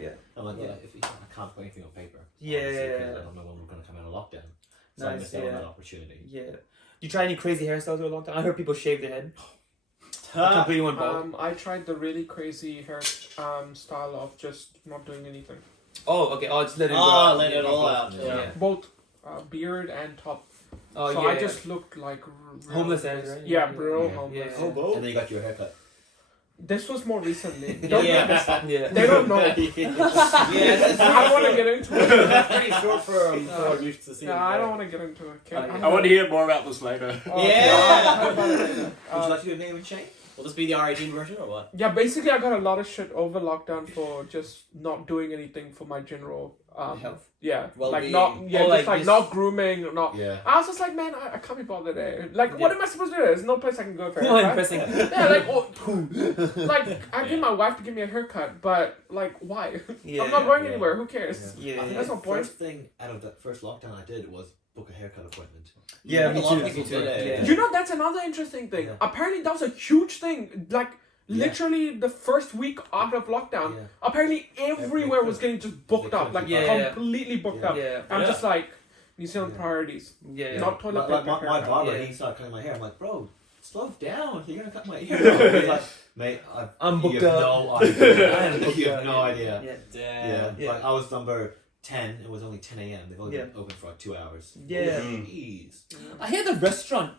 Yeah. I'm like, Yeah. I can't put anything on paper. Yeah, honestly, yeah, 'cause yeah. I don't know when we're going to come out of lockdown. So I Nice, missed out on yeah. that opportunity. Yeah. You try any crazy hairstyles for a long time? I heard people shave their head. Completely went bald. I tried the really crazy hair style of just not doing anything. Oh, okay. Oh, just let it go. Ah, let it all out. Yeah. Yeah. Both beard and top. Oh, so yeah. I just looked like Homeless as, right? Yeah, Yeah, real yeah, homeless. yeah. Hobo. And then you got your haircut. This was more recently. Yeah. Don't Yeah. They don't know. Yeah, I don't want to get into it. That's pretty short for our used to see. Yeah, I don't want to get into it. Okay? Okay. I want to hear more about this later. Oh, Yeah. I'll talk about it later. Would you like to do a name and shame? Will this be the R18 version or what? Yeah, basically, I got a lot of shit over lockdown for just not doing anything for my general Health. Yeah, Well-being. just like not grooming, not. Yeah. I was just like, man, I can't be bothered there. Like, what am I supposed to do? There's no place I can go for a No, haircut. impressing. Yeah, like, like I get my wife to give me a haircut, but like, why? Yeah. I'm not going Yeah. anywhere. Who cares? Yeah. I think That's the no point. first thing out of that first lockdown I did was book a haircut appointment. Yeah, Like me a lot too. of people Me too. did it. Yeah. You know, that's another interesting thing. Yeah. Apparently, that was a huge thing. Like, Yeah. literally the first week out of lockdown, Yeah. apparently everywhere was getting just booked They up, like Yeah. completely booked Yeah. up. Yeah. I'm Yeah. just like, New Zealand Yeah. priorities, Yeah. not toilet Like paper. my haircut. barber, Yeah. he started cutting my hair. I'm like, bro, slow down. You're gonna cut my hair. He's like, mate, I'm you booked have up. no idea. I am booked You up, have no yeah. idea. Yeah. Damn. Yeah. Yeah. Like I was number 10. It was only 10 a.m. They've only been open for like 2 hours. Yeah. Jeez. I hear the restaurant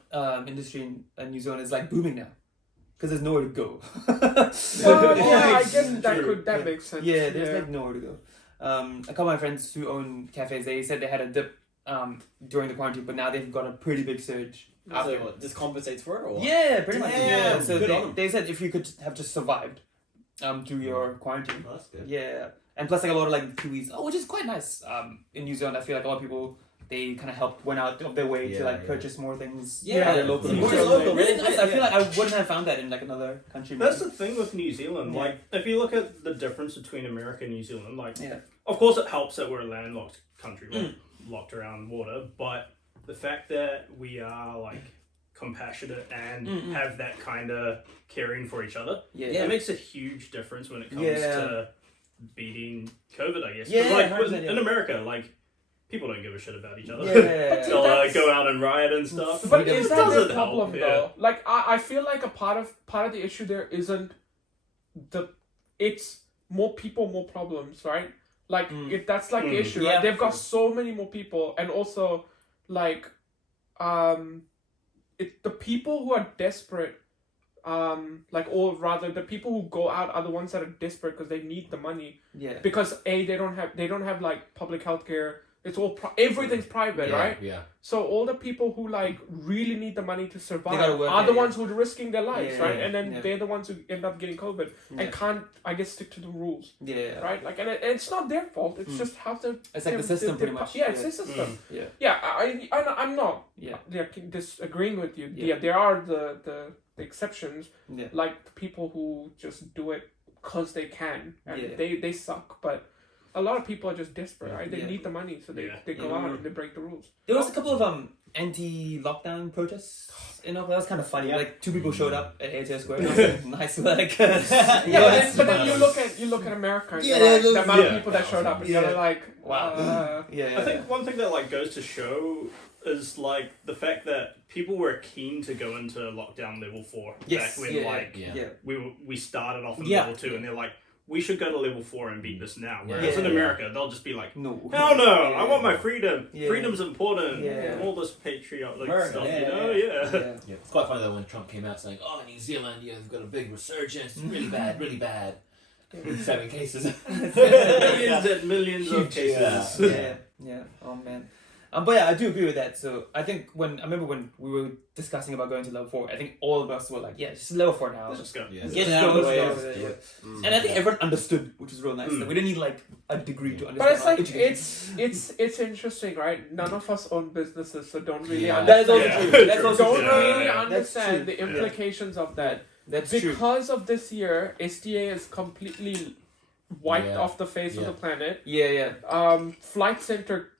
industry in New Zealand is like booming now, because there's nowhere to go. Well, yeah, I guess that True. that makes sense. Yeah, there's like nowhere to go. A couple of my friends who own cafes, they said they had a dip during the quarantine, but now they've got a pretty big surge. So After. what, this compensates for it or what? Yeah, pretty much. Damn, Yeah. So good on 'em. they said if you could have just survived through your quarantine. Oh, that's good. Yeah. And plus like a lot of like Kiwis, which is quite nice. In New Zealand I feel like a lot of people they kind of went out of their way to Yeah, like yeah. purchase more things. Yeah, that are local. New Which is Zealand. really nice. I feel Yeah. like I wouldn't have found that in like another country. That's maybe. the thing with New Zealand. Yeah. Like, if you look at the difference between America and New Zealand, like, Yeah. of course it helps that we're a landlocked country, like, Mm. locked around water, but the fact that we are, like, compassionate and Mm-mm. have that kind of caring for each other, Yeah. it makes a huge difference when it comes Yeah. to beating COVID, I guess. 'Cause, Yeah, like, 100%, yeah. in America, like, people don't give a shit about each other. Yeah. They'll That's- go out and riot and stuff. But It is that doesn't the help, problem yeah. though? Like I feel like a part of the issue there isn't it's more people, more problems, right? Like that's like the issue, Yeah. right? They've got so many more people, and also like the people who are desperate, or rather the people who go out are the ones that are desperate because they need the money, Yeah. because they don't have like public healthcare. It's all everything's private, Yeah, right? Yeah. So all the people who like really need the money to survive gotta work, are yeah, the yeah. ones who are risking their lives, Yeah, right? yeah, And then yeah. they're the ones who end up getting COVID Yeah. and can't, I guess, stick to the rules, Yeah. right? Like, and it's not their fault. It's just how the It's like the system pretty much. Yeah, it's the system. Yeah. Yeah, I'm not Yeah. disagreeing with you. Yeah. Yeah, there are the exceptions, Yeah. like the people who just do it because they can, and Yeah. they suck, but. A lot of people are just desperate, right? They Yeah. need the money, so they, Yeah. they go out and they break the rules. There was a couple of anti-lockdown protests in Auckland. That was kind of funny. Yeah. Like 2 people showed up at ATS Square. And I was like, nice work. Yeah, but then you look at America and Yeah, you're like, those- the amount of yeah. people that showed up, and Yeah. you're like, Wow. Yeah. I think one thing that like goes to show is like the fact that people were keen to go into lockdown level 4 Yes. back when Yeah. like Yeah. we started off in Yeah. level 2 and they're like we should go to level 4 and beat this now. Whereas Yeah. in America they'll just be like, No. hell no, Yeah. I want my freedom. Yeah. Freedom's important. Yeah. All this patriotic America, stuff, yeah, you know? yeah. Yeah. Yeah. Yeah. It's quite funny though when Trump came out saying, "Oh, New Zealand, they've got a big resurgence, really bad, really bad." 7 cases. Millions and millions of Huge, cases. Yeah. Yeah. Oh man. But yeah, I do agree with that. So I think I remember when we were discussing about going to level 4, I think all of us were like, yeah, just level 4 now. Let's just go. Yeah. Get Let's it out go, of the way. let's go, Yeah. yeah. And I think everyone understood, which was real nice. That we didn't need like a degree to understand. But it's how like education- it's interesting, right? None of us own businesses, so don't really Yeah. That is also understand. true. That's also Don't true. really Yeah. understand That's the true. implications of that. That's true. Because of this year, SDA is completely wiped Yeah. off the face of Yeah. the planet. Yeah, yeah. Flight Center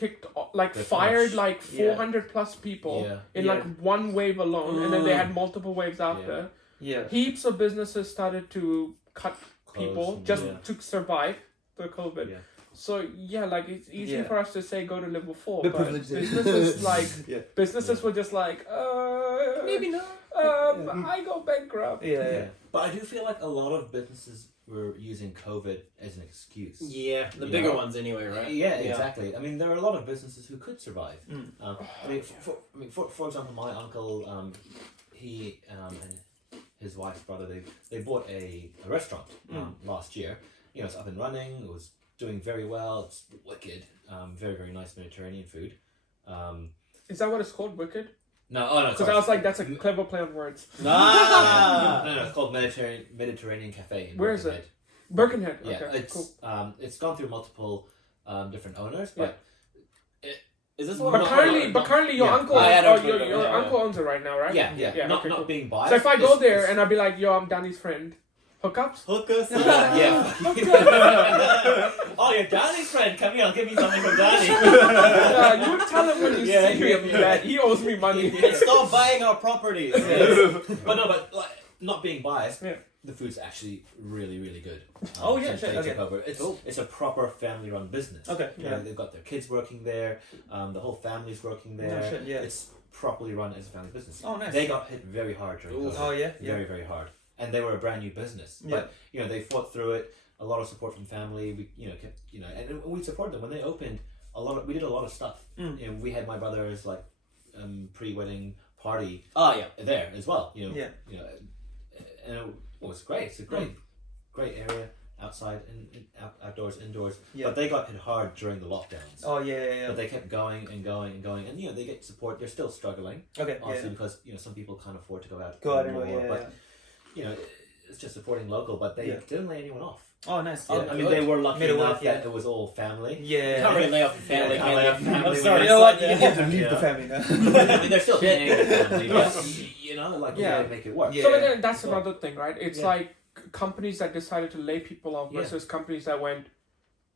They're fired finished. like Yeah. 400 plus people Yeah. in Yeah. like one wave alone, and then they had multiple waves after. Yeah. Heaps of businesses started to cut people Close, just yeah. to survive the COVID. Yeah. So yeah, like it's easy Yeah. for us to say go to level 4, We're but privileged. businesses like Yeah. businesses were just like Maybe not. I go bankrupt. Yeah, yeah. But I do feel like a lot of businesses were using COVID as an excuse. Yeah, the You bigger know? ones anyway, right? Yeah, exactly. I mean, there are a lot of businesses who could survive. Mm. For example, my uncle, he and his wife's brother, they bought a restaurant last year. You know, it's up and running. It was doing very well. It's wicked. Very, very nice Mediterranean food. Is that what it's called, Wicked? No, Because I was like, that's a clever play on words. Ah! No, it's called Mediterranean Cafe. In Where is Birkenhead. Birkenhead. Yeah, Okay, it's cool. it's gone through multiple different owners, but Is this one? But currently, your Yeah. uncle, I don't your know. Yeah. uncle owns it right now, right? yeah, Yeah, not okay, not cool. being biased. So if I go it's- there it's- and I'll be like, yo, I'm Danny's friend, hookups? Hook us up. yeah, oh, you're Danny's friend. Come here, I'll give you something from Danny. You would tell him when you Yeah, see him that he owes me money. And stop buying our properties. but like, not being biased. Yeah. The food's actually really, really good. Oh, yeah, since sure, they okay. took over. It's a proper family-run business. Okay, You know, yeah. they've got their kids working there. The whole family's working there. No shit, yeah. It's properly run as a family business. Oh, nice. They got hit very hard during Oof. COVID. Oh, yeah, yeah. Very, very hard. And they were a brand new business. Yeah. But you know, they fought through it. A lot of support from family. We kept and we supported them when they opened. We did a lot of stuff. Mm. You know, we had my brother's like pre-wedding party Oh yeah. there as well. You know, Yeah. and it was great. It's a great area outside and outdoors, indoors. Yeah. But they got hit hard during the lockdowns. Oh, yeah. But they kept going and going and going, and they get support. They're still struggling, Okay, obviously, yeah. because some people can't afford to go out. Go out anymore, anyway, yeah. But it's just supporting local. But they Yeah. didn't lay anyone off. Oh, nice. Oh, Yeah. I mean, they were lucky Made it work, enough yeah. that it was all family. Yeah. Can't really lay off the family. Yeah, can can't lay you? off the family. I'm sorry. You know what? son. You have to leave Yeah. the family now. I mean, they're still paying the family, but you Yeah. gotta make it work. Yeah. So but then that's another thing, right? It's Yeah. like companies that decided to lay people off Yeah. versus companies that went,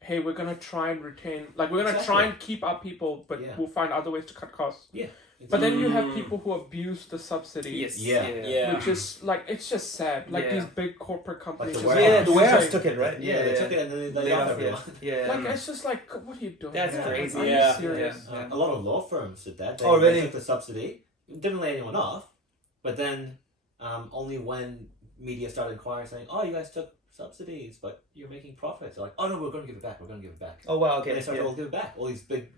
hey, we're gonna try and retain, like we're gonna Exactly. try and keep our people, but Yeah. we'll find other ways to cut costs. Yeah. But then you have Mm. people who abuse the subsidy. Yes. Yeah. Yeah. Which is like it's just sad. Like Yeah. these big corporate companies. the just warehouse. Yeah, the abuse warehouse it. took it, right? Yeah, they took it and then they Laid laid off off, everyone. yeah. Like it's just like, what are you doing? That's man? crazy. Are Yeah. you serious? Yeah. A lot of law firms did that. They, Oh, really? They took the subsidy, didn't lay anyone off, but then only when media started inquiring, saying, "Oh, you guys took subsidies, but you're making profits." They're like, "Oh no, we're going to give it back. We're going to give it back." Oh, wow, And okay. they started Yeah. all give it back. All these big,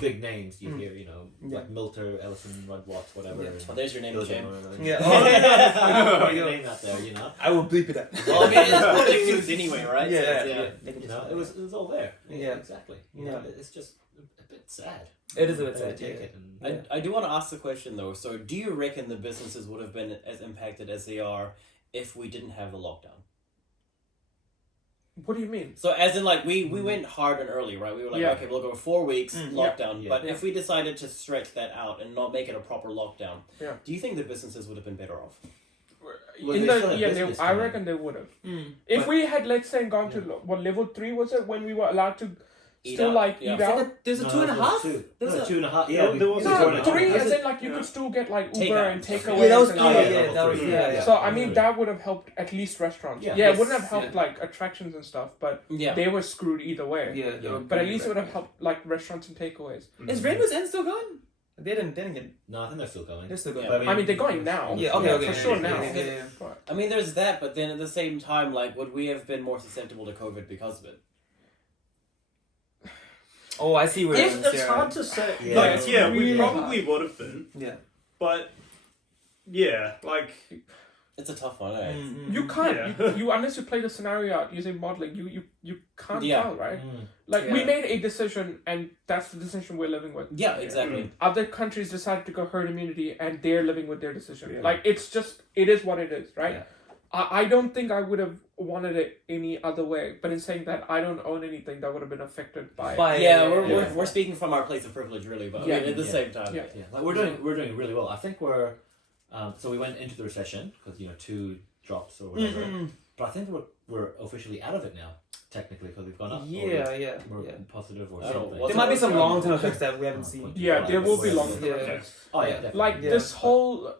big names you hear, Yeah. like Milter, Ellison, Rudd Watts, whatever. Yeah. Oh, there's your name, Shane. Yeah. Oh, Oh, you yeah. name that there, I will bleep it out. Well, I mean, it's public news anyway, right? So, Yeah. it was all there. Yeah. Exactly. Yeah. It's just a bit sad. It is a bit They sad, take yeah. it and I do want to ask the question though. So, do you reckon the businesses would have been as impacted as they are if we didn't have the lockdown? What do you mean? So, as in, like, we went hard and early, right? We were like, Yeah. okay, we'll go 4 weeks lockdown. Yeah. But Yeah. if we decided to stretch that out and not make it a proper lockdown, Yeah. do you think the businesses would have been better off? Well, In they still have the business I coming. reckon they would have. Mm. If But- we had, let's say, gone to level 3 was it when we were allowed to Eat still out, like yeah. eat out? There's a No, 2.5? Two. There's No, a 2.5. Yeah, there was we a No, Jordan. 3 Was as it- in like you could still get like Take Uber out. and Yeah, takeaways. Yeah, that was and three. all yeah, that. Yeah, level that was three. yeah. So I mean Yeah. that would have helped at least restaurants. Yeah. Yeah, Yes, it wouldn't have helped yeah. like attractions and stuff, but Yeah. they were screwed either way. Yeah, they were But at pretty least it bad. would have helped like restaurants and takeaways. Is Rainbow's End still going? They didn't get. No, I think they're still going. They're still going. Yeah. I mean they're going now. Yeah, okay, okay. For sure yeah, now. yeah, yeah, yeah. But- I mean, there's that, but then at the same time, like, would we have been more susceptible to COVID because of it? Oh, I see where it is. It's yeah. hard to say. Yeah. Like, It's really we hard. probably would have been, Yeah. but yeah, like It's a tough one, eh? You can't. Yeah. You unless you play the scenario out using modeling, you can't Yeah. tell, right? Mm. Like we Yeah. made a decision, and that's the decision we're living with. Yeah, exactly. Other countries decided to go herd immunity, and they're living with their decision. Yeah. Like it is what it is, right? Yeah. I don't think I would have wanted it any other way. But in saying that, I don't own anything that would have been affected by. Yeah, yeah. we're speaking from our place of privilege, really, but Yeah. I mean, at the Yeah. same time. Yeah. Yeah, like we're doing really well. I think we're so we went into the recession because 2 drops or whatever. Mm-mm. But I think we're officially out of it now, technically, because we've gone up. Yeah, yeah, We're yeah. positive or Oh, something. what's There might be some Yeah. long-term effects that we haven't seen. Yeah, there will be Yeah. long-term Yeah. effects. Oh yeah, definitely. Like Yeah. this whole,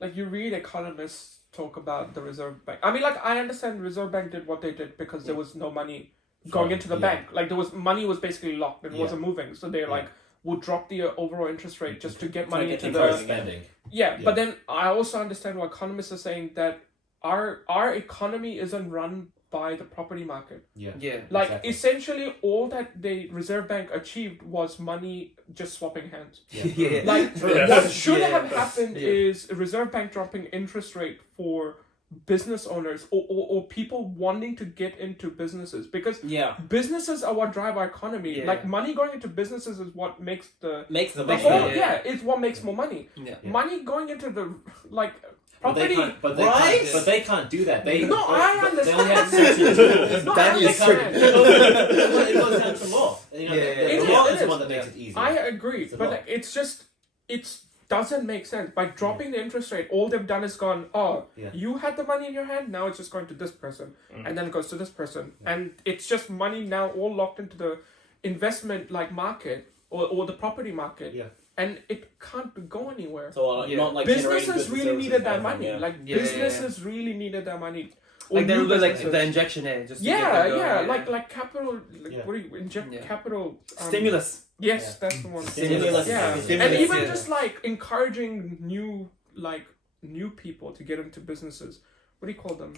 like you read economists talk about the Reserve Bank. I mean, like I understand Reserve Bank did what they did because there was no money going into the Yeah. bank. Like there was money was basically locked and Yeah. wasn't moving. So they're Yeah. like would drop the overall interest rate just to get To money get into the the price. spending. yeah. Yeah. But then I also understand why economists are saying that our economy isn't run by the property market. Yeah. Yeah. Like Exactly. essentially all that the Reserve Bank achieved was money just swapping hands. Yeah. Like Yeah. what should Yeah. have happened Yeah. is Reserve Bank dropping interest rate for business owners or people wanting to get into businesses because Yeah. businesses are what drive our economy. Yeah. Like money going into businesses is what makes the Makes the Makes money. the- oh yeah, it's what makes more money. Yeah. Yeah. Money going into the like But they property. can't. But they Right? can't. But they can't do that. They No, I They only have understand. certain tools. No, I That is understand. It goes down to law. Yeah, The It law is, is it the is. one that makes it easy. I agree, It's a but lot. like, it's just it doesn't make sense. By dropping the interest rate, all they've done is gone. Oh, Yeah. you had the money in your hand. Now it's just going to this person, and then it goes to this person, Yeah. and it's just money now all locked into the investment like market or the property market. Yeah. And it can't go anywhere. So Yeah. not like generating Businesses goods and really services needed that kind of money. thing, yeah. Like Yeah, yeah, businesses really needed that money. Or Like there new was like businesses. the injection there, just to Yeah, get them going, yeah, like capital. Like, Yeah. what do you inject Yeah. capital? stimulus. Yes, Yeah. that's the one. Stimulus. Yeah, Stimulus, and even yeah. just like encouraging new people to get into businesses. What do you call them?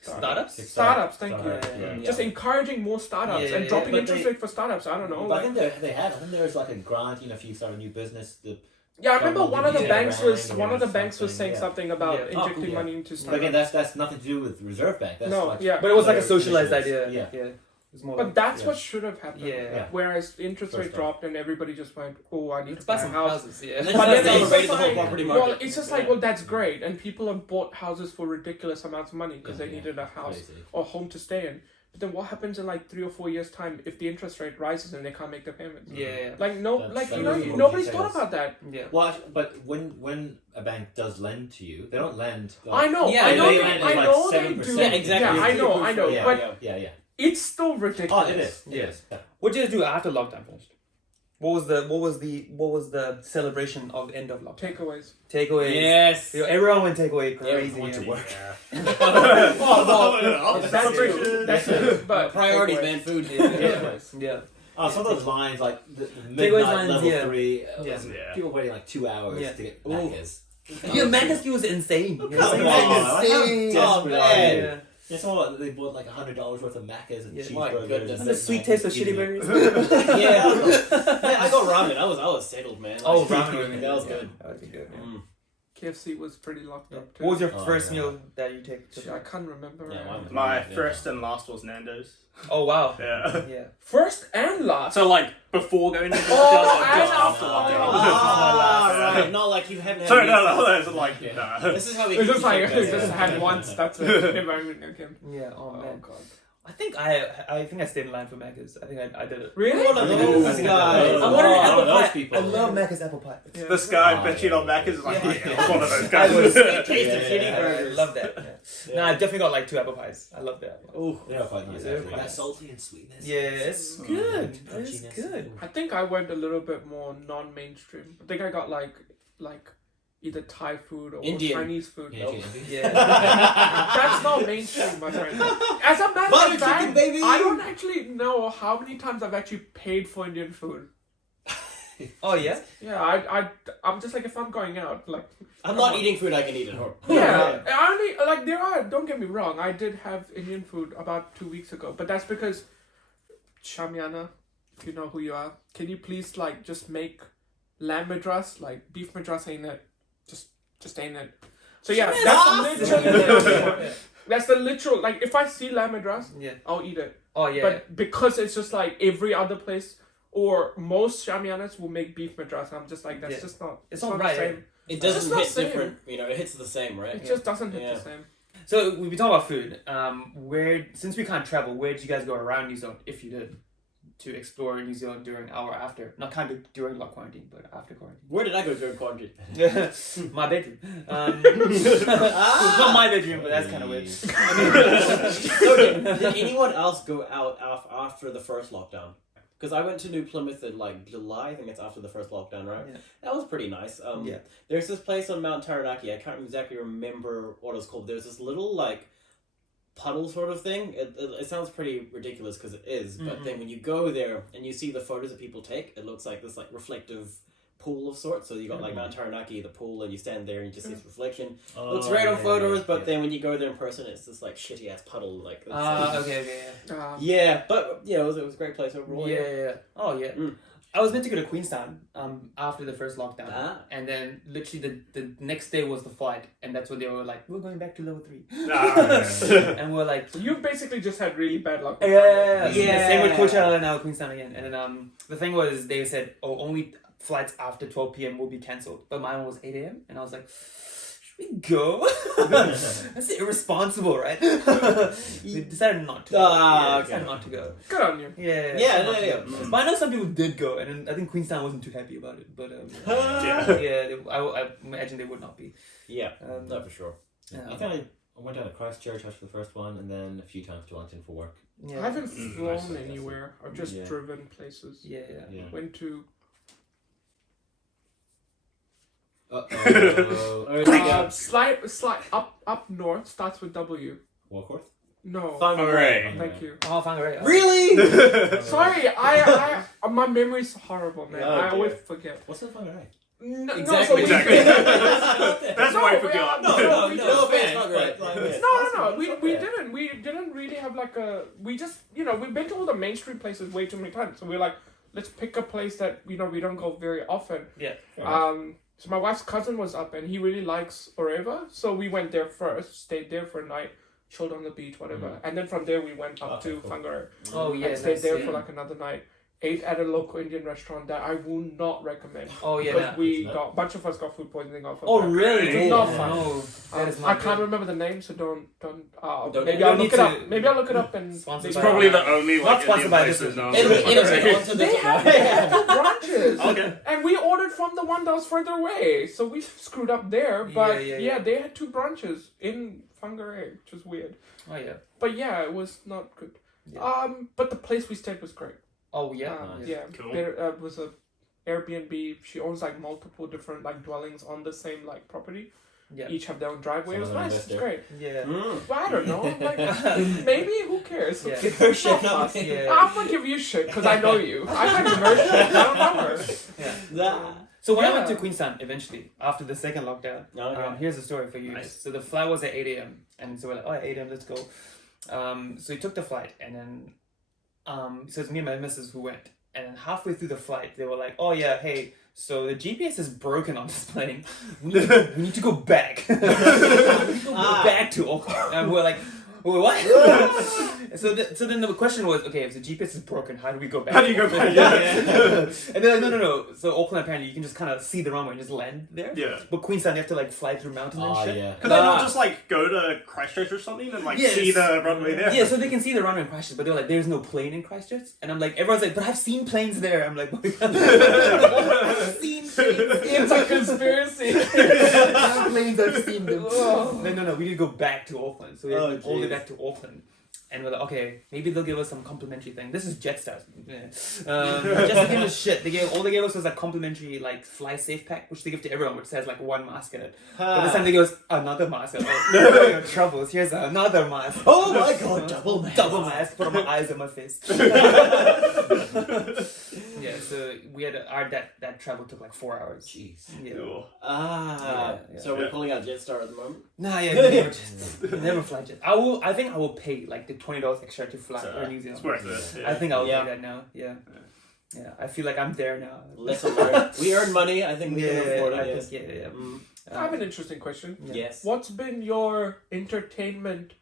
Startups? Startups. Thank you. Yeah. Just encouraging more startups Yeah, and yeah, dropping but interest they- rate for startups. I don't know. But I Like, think they have. I think there's like a grant. If you start a new business, yeah, I remember one of the Yeah, banks was right, one of the yeah, banks was saying something, something about Yeah. injecting cool. money into But again, startups. that's nothing to do with Reserve Bank. That's No, like, yeah. But it was like a Other socialized initiatives. idea. Yeah. It was more But like, that's Yeah. what should have happened. Yeah. Yeah. Whereas the interest First rate off. dropped and everybody just went, "Oh, I need let's to buy buy a some house." houses. Yeah. And But then then they it's elevated just the whole like, property well, market. it's just like, well, that's great, and people have bought houses for ridiculous amounts of money because they needed a house Crazy. or home to stay in. But then what happens in like 3 or 4 years' time if the interest rate rises and they can't make their payments? Yeah. Like no, That's- like that you know, is what nobody's you say thought is- about that. Yeah. Well, actually, but when a bank does lend to you, they don't lend. I know, Yeah, I know, they they, lend I like know they 7%. do. Yeah, exactly. Yeah, I know, I know. Yeah, But Yeah. it's still ridiculous. Oh, it is. Yeah. It is. Yeah. What did you do after lockdown finished? What was the celebration of end of lockdown? Takeaways. Takeaways. Yes. Yo, everyone went takeaway crazy. Everyone went to yeah. work. Oh, That's that's true. That's true. But Priorities, takeaways. man. Food. Yeah. Yeah. Some of those lines, like the Takeaways midnight lines, level yeah. 3, Yeah. Yeah. people waiting like 2 hours Yeah. to get Ooh. Macca's. Yeah, Manus was insane. Come Yeah. on, Macca's how stinks. desperate Oh, are man. you? Yeah. Yeah, someone they bought like $100 worth of Macca's and Yeah. My cheeseburgers. goodness. And the sweet taste of shitty berries. Yeah. Yeah, I got ramen. I was settled, man. Oh, Like, ramen. That was Yeah. good. That was good. Yeah. Mm. KFC was pretty locked up too. What was your Oh, first yeah. meal that you take? Shit, I can't remember. Yeah, mine was My ramen, yeah. first and last was Nando's. Oh wow. Yeah. Yeah. First and last. So like before going into Oh, lockdown, and just after after lockdown. lockdown. Ah, right. Not like you haven't had Sorry, meat no, for- that's like Yeah. no. This is how we It's keep just like you I just had once. That's it. Environment. Okay. Yeah. Oh Oh man. god. I think I stayed in line for Macca's. I think I did it. Really? One of I those think I guys. did it. I Oh, wanted an one apple of those pie. people. I love Macca's apple pie. Yeah. This guy Oh, bitching on Macca's is like, Yeah. yeah, I'm one of those I guys. was- Taste of Yeah, shitty yeah, I burgers. love that. Yeah. No, I definitely got like 2 apple pies. I love that. Ooh. They're quite nice. They're actually. quite That salty and sweetness. Yeah, it's good. It's Crunchiness. good. I think I went a little bit more non-mainstream. I think I got like either Thai food or Indian. Chinese food. Yeah, Nope. Yeah. That's not mainstream, my friend. As a matter Butter of fact, chicken, baby! I don't actually know how many times I've actually paid for Indian food. Oh yeah. Yeah, I'm just like if I'm going out, like I'm not eating food I can eat at home. yeah, I only like there are. Don't get me wrong, I did have Indian food about 2 weeks ago, but that's because Shamyana, if you know who you are, can you please just make lamb madras, like beef madras ain't it, just ain't it. So yeah, that's the literal. Like if I see lamb madras, Yeah. I'll eat it. Oh yeah. But because it's just like every other place or most Shamianas will make beef madras, I'm just like that's just not. It's not not the right, same. It It's doesn't not hit same. different. It hits the same, right? It just doesn't hit Yeah. the same. So we've been talking about food. Since we can't travel, where did you guys go around New Zealand, if you did, to explore New Zealand during our after? Not kind of during quarantine, but after quarantine. Where did I go during quarantine? My bedroom. It's not my bedroom, but that's kind of weird. Okay, did anyone else go out after the first lockdown? Because I went to New Plymouth in like July. I think it's after the first lockdown, right? Yeah. That was pretty nice. Yeah. There's this place on Mount Taranaki. I can't exactly remember what it's called. There's this little like puddle sort of thing. It sounds pretty ridiculous because it is, but then when you go there and you see the photos that people take, it looks like this like reflective pool of sorts. So you got like Mount Taranaki, the pool, and you stand there and you just see this reflection. Looks great on photos, but then when you go there in person, it's this like shitty ass puddle. Like Okay, yeah, but yeah, it was a great place overall. yeah. Oh yeah. I was meant to go to Queenstown after the first lockdown, and then literally the next day was the flight, and that's when they were like, "We're going back to level 3," and we're like, So you basically just had really bad luck. Yeah. Same with Coachella and now Queenstown again. And then the thing was, they said, only flights after 12 p.m. will be cancelled, but mine was 8 a.m. and I was like, should we go? That's irresponsible, right? We decided not to. Decided not to go. Good on you. Yeah. But I know some people did go, and then I think Queenstown wasn't too happy about it. But I imagine they would not be. Yeah, no, for sure. I think I went down to Christchurch after the first one, and then a few times to Wellington for work. Yeah. I haven't flown Nice. anywhere. I've just Yeah. driven places. Yeah. Went to slight up north starts with W. Warkworth? No. Hooray. Thank you. Oh, Whangarei. Really? Sorry, I my memory's horrible, man. Oh, I dear. always forget. What's in Whangarei? No, Exactly. so we, That's No, why I we forgot. are- No, no, offense, not great. no. We didn't really have like a. We just we've been to all the mainstream places way too many times. So we're like, let's pick a place that we don't go very often. Yeah. So my wife's cousin was up and he really likes Oreva, so we went there first, stayed there for a night, chilled on the beach, whatever, and then from there we went up to cool. Whangarei. Oh yeah. and stayed nice, there yeah. for like another night. Ate at a local Indian restaurant that I will not recommend. Oh yeah. Because nah. we got a bunch of us got food poisoning off of Oh that. really? It's not fun. No, that is not I can't good. remember the name, so don't. Don't- Maybe you I'll don't look need it up. to- Maybe I'll look it up and. Sponsored It's by- probably the only Not like sponsored Indian by places this. known. They had two branches. Okay. And we ordered from the one that was further away, so we screwed up there. But Yeah. they had two branches in Whangarei, which was weird. Oh yeah. But yeah, it was not good. Yeah. But the place we stayed was great. Oh yeah. Nice. Yeah, Cool. there was a Airbnb. She owns like multiple different like dwellings on the same like property. Yeah. Each have their own driveway. It was Some of them nice. It's investor. great. Yeah. But I don't know. Like maybe who cares? Yeah. Give her shit. Yeah. I'm gonna give you shit because I know you. I can't give her shit. I don't know her. Yeah. So when I went Yeah. to Queenstown eventually after the second lockdown, Okay. here's the story for you. Nice. So the flight was at 8 a.m. and so we're like, oh, at 8 a.m. let's go. So we took the flight and then so it's me and my missus who went. And then halfway through the flight, they were like, "Oh yeah, hey, so the GPS is broken on this plane. We need to go back. we need to go back to Auckland." And we're like, "Wait, what?" so then the question was, okay, if the GPS is broken, how do we go back? How do you go back? And they're like, no. So Auckland apparently you can just kind of see the runway and just land there. Yeah. But Queenstown you have to like fly through mountains and shit. yeah. Could they not just like go to Christchurch or something and like Yes. see the runway there? Yeah, so they can see the runway in Christchurch, but they're like, there's no plane in Christchurch. And I'm like, everyone's like, but I've seen planes there. I'm like, I've seen planes. It's a conspiracy. Planes, I've seen them. No, we need to go back to Auckland. So we Oh, had to all the way jeez. back to Auckland. And we're like, okay, maybe they'll give us some complimentary thing. This is Jetstar. Yeah. Just to give us shit. All they gave us was a complimentary like fly safe pack, which they give to everyone, which says like one mask in it. But this time they give us another mask. I'm like, no, your troubles. Here's another mask. Oh my god, double mask. Double mask. Put on my eyes and my face. Yeah, so we had that travel took like 4 hours. Jeez. Yeah. Cool. Yeah. So we're pulling out Jetstar at the moment. Nah, yeah, never fly jet. I think I will pay like the $20 extra to fly to New Zealand. It's worth it. Yeah. I think I'll Yeah. do that now. Yeah. Yeah, I feel like I'm there now. Lesson learned. We earn money. I think we can afford I it. think, yeah. Mm. I have an interesting question. Yes. What's been your entertainment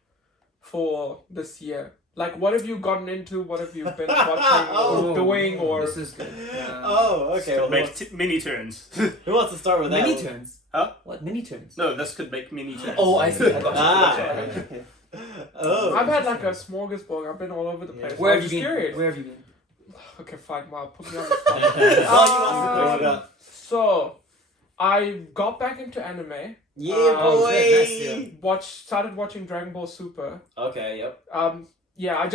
for this year? Like, what have you gotten into? What have you been watching or doing? Or This is good. Oh, okay. Well, Make mini turns. who wants to start with that? Mini one? turns. Huh? What mini turns? No, this could make mini turns. Oh, I see. I got you. Ah. Okay. Oh. I've had like a smorgasbord. I've been all over the place. Where I have was you just been? curious. Where have you been? Okay, fine. Well, put me on the spot. Oh, you must have So, I got back into anime. Yeah, Oh, boy. good, nice, Started watching Dragon Ball Super. Okay. Yep. Yeah,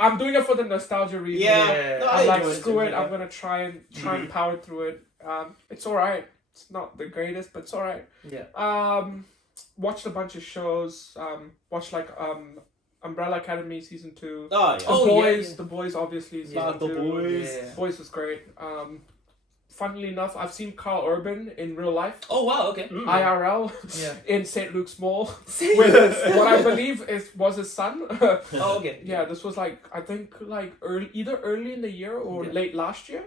I'm doing it for the nostalgia reason. Yeah. No, I'm I like, enjoy screw it. too. I'm gonna try and power through it. It's alright. It's not the greatest, but it's alright. Yeah. Watched a bunch of shows. Watched like Umbrella Academy season 2. Oh, yeah. The Oh, Boys. yeah. The Boys obviously is Yeah, season The 2. Boys. Yeah. Boys was great. Funnily enough, I've seen Carl Urban in real life, Oh wow. Okay. IRL, Yeah. in St. Luke's Mall, with what I believe was his son. Oh okay. Yeah, this was like I think like either early in the year or Yeah. late last year.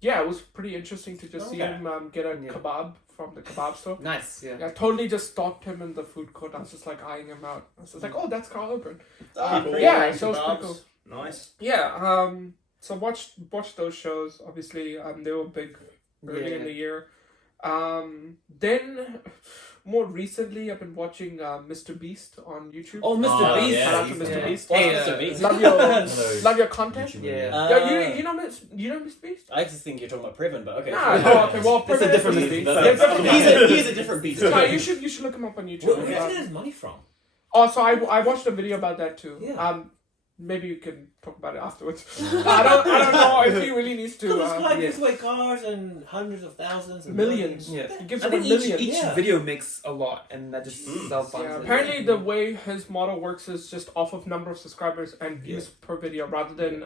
Yeah, it was pretty interesting to just see Okay. him get a Yeah. kebab from the kebab store. Nice. Yeah. Yeah, I totally just stalked him in the food court. I was just like eyeing him out. I was just like, oh, that's Carl Urban. Ah, Cool. Yeah, so it was pretty cool. Nice. Yeah, so watched those shows. Obviously, they were big early in the year. Then more recently, I've been watching Mr. Beast on YouTube. Oh, Mr. Oh, Beast. yeah, Shout out to he's- Mr. yeah. Beast. Hey, Mr. Beast. Love your Hello. love your content. YouTuber. Yeah. Yeah, you know Mr. Beast? I just think you're talking about Priven, but okay. Nah, sure. oh, okay, well, That's a Privet different is- Mr. Beast. Yeah, he's a different beast. No, you should look him up on Where YouTube. did he get his money from? Oh, so I watched a video about that too. Yeah. Maybe you can talk about it afterwards. I don't know if he really needs to. This guy yeah. gives away cars and hundreds of thousands and Millions. Yeah. He gives I away think each millions. each Yeah. video makes a lot, and that just self-funds Yeah, it. apparently the way his model works is just off of number of subscribers and views per video rather than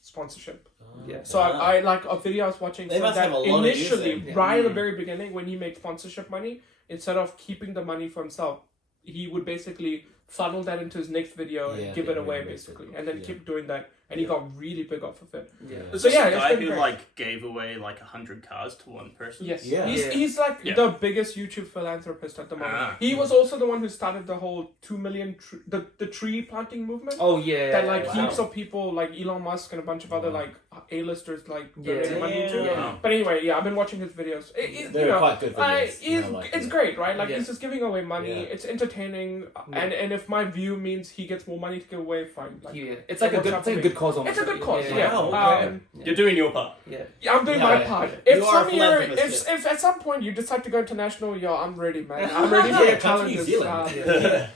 sponsorship. Yeah. So I like a video I was watching They said must that have a lot of initially, users. Yeah. right at the very beginning, when he made sponsorship money, instead of keeping the money for himself, he would basically funnel that into his next video and Yeah, give it away reinvest it. basically, and then Yeah. keep doing that, and he got really big off of it. Yeah. Is So this yeah, a it's guy been who great. like gave away like 100 cars to one person? Yes, Yeah. Yeah. he's like Yeah. the biggest YouTube philanthropist at the moment. Ah. He was also the one who started the whole 2 million the tree planting movement. Oh yeah. That like wow. heaps of people like Elon Musk and a bunch of other Wow. like A-listers like Yeah. donated money to. Yeah. But anyway, yeah, I've been watching his videos. You They're know, quite good videos. it's great, right? Like Yeah. he's just giving away money. Yeah. It's entertaining, and if my view means he gets more money to give away, fine. Like, Yeah. It's like a good. It's like a good cause. Almost. it's a good cause. Yeah. Yeah. Wow, Um, You're doing your part. Yeah. yeah, I'm doing Yeah, my yeah. part. You If are some a year, philanthropist, if at some point you decide to go international, yo, I'm ready, man. I'm ready for the Come to challenges. New Zealand. Yeah.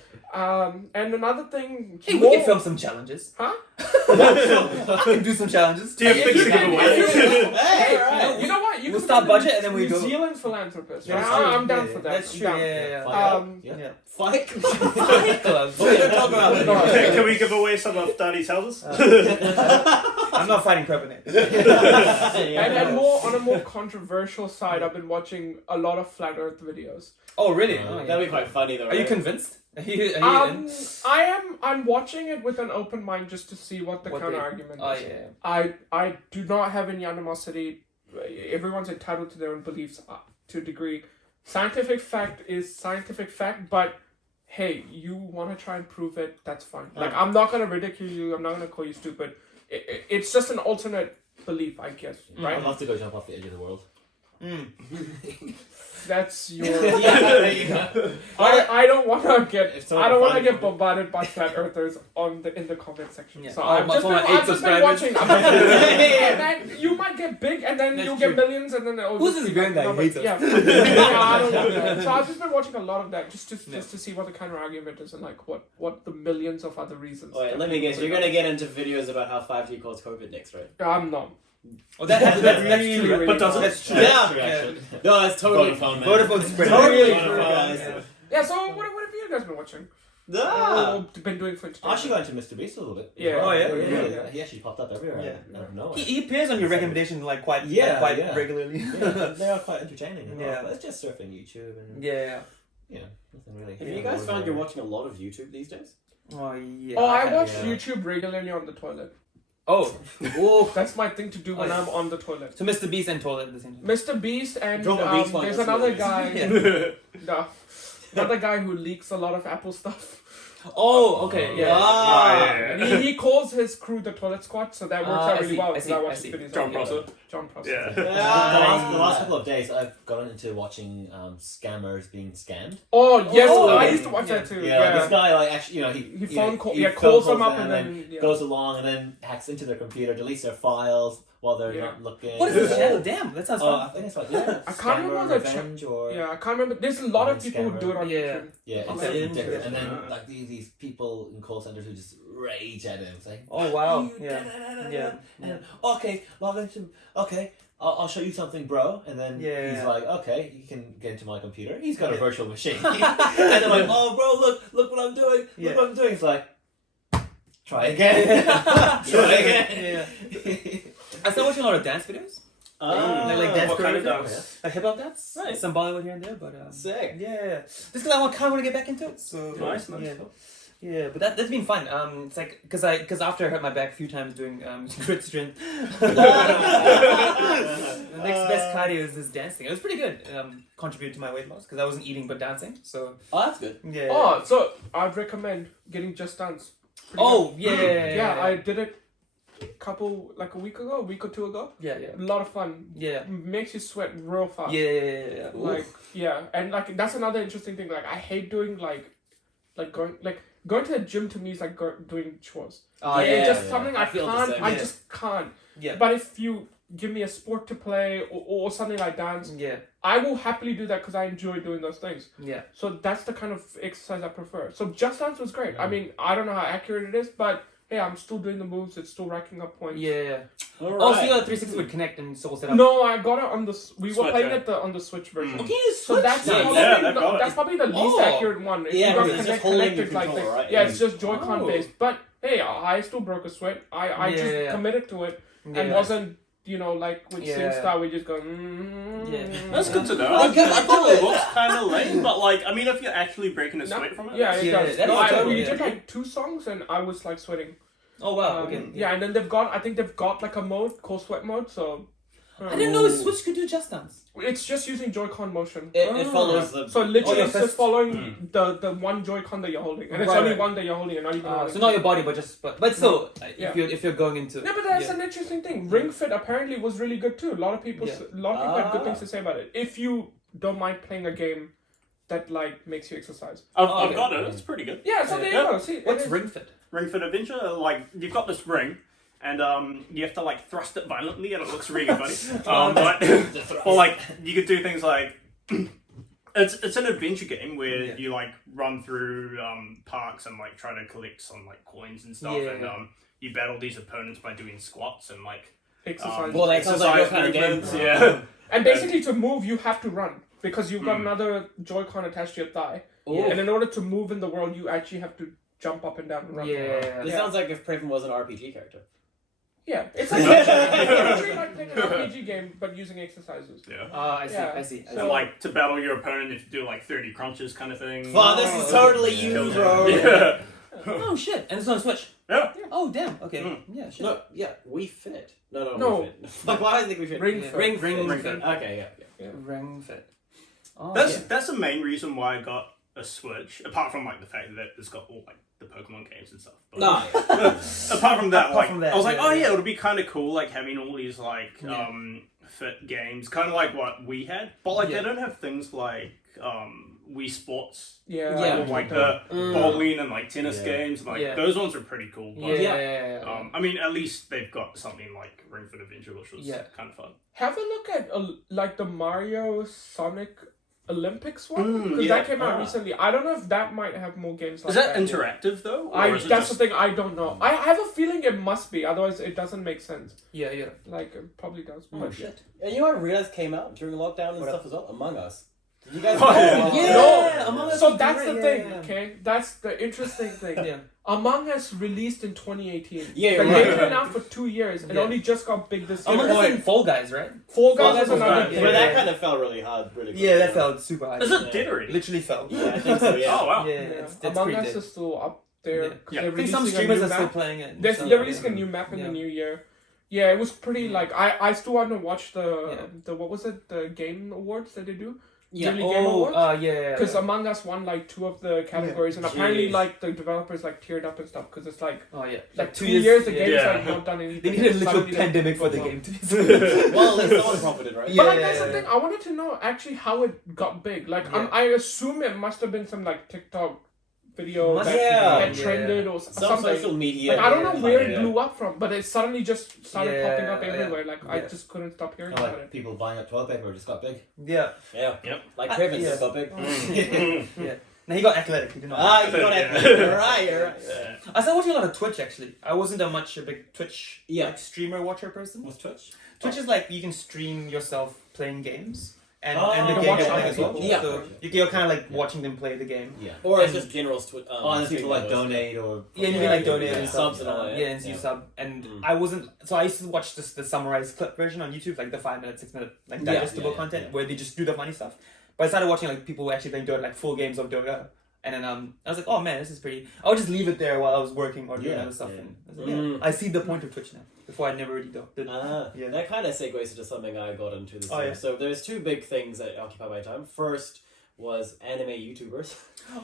And another thing. Hey, we can film some challenges. Huh? I can do some challenges. Do you have If things you to can- give if you- away? Hey, alright. You know what? You We'll could start become budget and then we New go. Zealand philanthropist. That's Yeah, true. I'm down Yeah, for that. That's I'm true. down. Yeah. Fight out. Yeah. Yeah. Fight. Fight clubs. What are you talking about? No, Can we give away some of Daddy's houses? I'm not fighting Prevenant. And more on a more controversial side, I've been watching a lot of flat Earth videos. Oh really? That'd be quite funny though. Are you right? convinced? Are you in? I'm watching it with an open mind just to see what the What counter they- argument Oh is. yeah. I do not have any animosity. Everyone's entitled to their own beliefs to a degree. Scientific fact is scientific fact, but hey, you want to try and prove it, that's fine. Like, I'm not going to ridicule you, I'm not going to call you stupid. It's just an alternate belief, I guess, right? I'd love to go jump off the edge of the world. That's your... Yeah, there you go. I don't want to get If someone I don't want to finds get bombarded by flat earthers in the comment section. Yeah. So Oh, I've my just been, phone had I've 8 just been subscribers. watching. And then you might get big, and then That's you'll true. get millions, and then it'll Who's just this be green guy? He numbers. hates us. Yeah, yeah, I don't want that. So I've just been watching a lot of that, just to see what the counter argument is and like what the millions of other reasons. Wait, that let me people guess. bring You're up. gonna get into videos about how 5G caused COVID next, right? I'm not. Oh, that's Really, true. really But doesn't not. it? Yeah. True, actually. No, it's totally Vodafone, man. Vodafone's spreading. Totally it. true, guys. Yeah. Yeah. So what have you guys been watching? Ah. Or been doing for I entertainment? actually got into Mr. Beast a little bit. Yeah. Oh, yeah? Yeah. He actually popped up everywhere. Yeah. Out of nowhere. He appears on your recommendations like quite Yeah, quite yeah. regularly. Yeah, they are quite entertaining. And Yeah. but it's just surfing YouTube and Yeah. nothing really. Have you guys found you're watching a lot of YouTube these days? Oh yeah. Oh, I have, watch yeah. YouTube regularly on the toilet. Oh, Oh, That's my thing to do when Oh, yeah. I'm on the toilet. so Mr. Beast and toilet at the same time. Mr. Beast and Drop a beast one, there's that's another hilarious. guy. No, another guy who leaks a lot of Apple stuff. Oh, okay, yeah. Ah. And he calls his crew the Toilet Squad, so that works out really well because I watch his videos. John on Prosser. John Prosser. Yeah. The last couple of days, I've gotten into watching scammers being scammed. Oh yes, Oh, I yeah. used to watch that too. Yeah, Yeah. this guy like actually, He he phone call, he yeah, phone calls them calls up and then yeah. goes along and then hacks into their computer, deletes their files while they're Yeah. not looking. What is this channel? Damn, that sounds I fun. think it's like yeah. I can't Scammer remember the Revenge or Yeah, I can't remember. There's a lot of Revenge people who do it on Yeah. YouTube. yeah, it's Okay. addictive. And then Yeah. like these people in call centers who just rage at him, saying, Oh wow, "You yeah, da-da-da-da-da." yeah. And then, okay, log into okay. I'll show you something, bro. And then Yeah. he's like, okay, you can get into my computer. He's got a virtual machine. And they're like, oh, bro, look what I'm doing. Yeah. Look what I'm doing. It's like, try again. Try again. I started watching a lot of dance videos, like dance What kind of choreography. dance? like hip hop dance, Nice. some Bollywood here and there, but sick. yeah, just because I kind of want to get back into it. So Nice. yeah. Yeah, but that's been fun. It's like because after I hurt my back a few times doing grit strength, the next best cardio is this dancing. It was pretty good. Contributed to my weight loss because I wasn't eating but dancing. So Oh, that's good. yeah. Oh, so I'd recommend getting Just Dance. Pretty Oh good. yeah. Yeah, I did it a week or two ago. yeah. A lot of fun. Yeah. Makes you sweat real fast. Yeah. Like yeah, and like that's another interesting thing. Like I hate doing like going to the gym to me is like doing chores. Oh, It's yeah. just something I feel the can't. same. I Yeah. just can't. Yeah. But if you give me a sport to play or something like dance, Yeah. I will happily do that because I enjoy doing those things. Yeah. So that's the kind of exercise I prefer. So Just Dance was great. I mean, I don't know how accurate it is, but hey, I'm still doing the moves. It's still racking up points. Yeah. All right. Oh, so you got 360 would connect and soul set up. No, I got it on the. We were Switch, playing yeah. it on the Switch version. Okay, you So switch. that's Nice. probably, Yeah, they've got it. that's probably the least Oh. accurate one. If Yeah, you got because it's just holding your connected like controller, this. right? Yeah, it's just Joy-Con Oh. based. But hey, I still broke a sweat. I just Yeah. committed to it Yeah. and wasn't like with Yeah. SingStar we just go. Yeah. That's good to know. I get I it. thought it looks kind of lame, but like, I mean, if you're actually breaking a sweat from it, Yeah, it Yeah, does. that's No, totally we yeah. did like 2 songs and I was like sweating. Oh wow. Okay. Yeah, and then I think they've got like a mode called sweat mode. So I didn't know Switch could do Just Dance. it's just using Joy-Con motion. It follows the. So literally, your it's just fist. following the one Joy-Con that you're holding, and it's Right, only right. one that you're holding, and not even. holding So not your body, but still, Yeah. if you're going into. No, but that's yeah. an interesting thing. Ring Fit apparently was really good too. A lot of people, Yeah. had good things to say about it. If you don't mind playing a game that like makes you exercise. I've got it. It's pretty good. Yeah, so there you Yeah. go. See, it What's is- Ring Fit? Ring Fit Adventure, like you've got this ring, and you have to like thrust it violently, and it looks really funny. But or like you could do things like it's an adventure game where Yeah. you like run through parks and like try to collect some like coins and stuff, Yeah. and you battle these opponents by doing squats and like exercise. Well, that sounds like your kind of game. movements, yeah. And basically, to move, you have to run because you've got Mm. another Joy-Con attached to your thigh. Ooh. And in order to move in the world, you actually have to jump up and down and run. Yeah. This Yeah. sounds like if Praven was an RPG character. Yeah, it's like literally like playing an RPG game but using exercises. Yeah. I see. Yeah. I see. I see. And like to battle your opponent, you have to do like 30 crunches kind of thing. Wow, this is totally you, bro. Yeah. Oh shit! And it's on Switch. Yeah. Oh damn. Okay. Mm. Yeah. Shit. No, yeah, we fit. No. No. We fit. Like, why do I think we fit? Ring Yeah. Fit. Ring Ring fit. fit. Okay, yeah. Ring Fit. Oh, That's the main reason why I got a Switch. Apart from like the fact that it's got all like the Pokemon games and stuff. But, No. apart from that, Apart from that, I was like, yeah, oh yeah. yeah, it would be kind of cool, like having all these like Yeah. fit games, kind of like what we had. But like Yeah. they don't have things like Wii Sports, Yeah. Yeah. or like the Mm. bowling and like tennis Yeah. games. Like Yeah. those ones are pretty cool. Yeah. But, Yeah. I mean, at least they've got something like Ring Fit Adventure, which was Yeah. kind of fun. Have a look at like the Mario Sonic Olympics one Mm, because yeah. that came out Ah. recently. I don't know if that might have more games like Is that that. interactive though? Or is it That's just... the thing. I don't know. I have a feeling it must be. Otherwise, it doesn't make sense. Yeah. Yeah. Like it probably does. Oh But shit. And you know what I realized came out during lockdown and What stuff as well? Among Us. Did you guys Oh, know? yeah. Yeah, Among Us So was that's great, the yeah, thing. yeah. Okay, that's the interesting thing. Yeah. Among Us released in 2018. Yeah, the you're game right. been out for 2 years and Yeah. only just got big this year. Among Us Boy. and Fall Guys, right? Fall Well, Guys that is was another good. thing. But Yeah. that kind of fell really hard, really quick. Yeah, that felt super high. Is it Yeah. did already? Literally fell. Yeah, I think so, yeah. Oh wow. Yeah, Yeah. it's Among pretty Us dead. is still up They're, Yeah. 'cause Yeah. they're I think some releasing a streamers new are still map. playing it. They're, so, they're releasing a yeah. new map in Yeah. the new year. Yeah, it was pretty like I still want to watch Yeah. the what was it, the game awards that they do? Yeah. Yearly Game Oh, Awards? yeah. Because Among Us won like 2 of the categories, and apparently Jeez. like the developers like teared up and stuff because it's like Oh yeah. like 2 years the game's Yeah. like not done anything. They needed a literal Suddenly they pandemic for the perform. game to be. Well, at least someone profited, right? Yeah. But like that's the thing. I wanted to know actually how it got big. Like Yeah. I assume it must have been some like TikTok video Must that, have that been, trended yeah. or Some something. social media. Like I don't know where it yeah. blew up from, but it suddenly just started Yeah, popping up yeah. everywhere. Like I Yeah. just couldn't stop hearing Oh, about like it. people buying up toilet paper just got big. Yeah. Yeah. Yep. Like Craven yeah. just got big. Yeah. No, he got athletic. He did not. Ah, you got Yeah. it. You're right. You're right. Yeah. I started watching a lot of Twitch actually. I wasn't a big Twitch Yeah. like streamer watcher person. What's Twitch? Twitch is like you can stream yourself playing games and Oh, the you game can watch you're playing other as well. people. Yeah. So you're kind of like watching them play the game. Yeah. Or it's And- just general Oh, and people like donate or Yeah, you can like donate Yeah. and Subs stuff. and all that. Yeah, and you Yeah. sub. And Mm. I wasn't. So I used to watch the summarized clip version on YouTube, like the 5 minute, 6 minute, like Yeah. digestible Yeah, yeah, content yeah. where they just do the funny stuff. But I started watching like people who actually playing Dota, like full games of Dota. And then I was like, oh man, this is pretty. I would just leave it there while I was working or doing Yeah, other stuff. yeah. And I was like, Mm. I see the point of Twitch now. Before I never really did. Yeah. That kind of segues into something I got into this Oh, year. yeah. So there's 2 big things that occupy my time. First was anime YouTubers.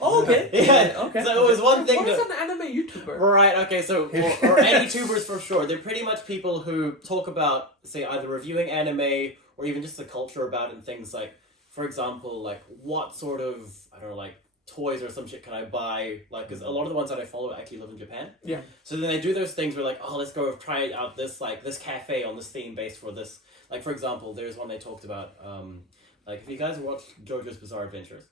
Oh, okay. Yeah, Okay. So it was one thing What is to... an anime YouTuber? Right, okay, so, or any tubers for sure. They're pretty much people who talk about, say, either reviewing anime or even just the culture about it and things like, for example, like, what sort of, I don't know, like, toys or some shit can I buy? Like, because a lot of the ones that I follow actually live in Japan. Yeah. So then they do those things where, like, oh, let's go try out this, like, this cafe on this theme based for this. Like, for example, there's one they talked about, like, if you guys watched JoJo's Bizarre Adventures.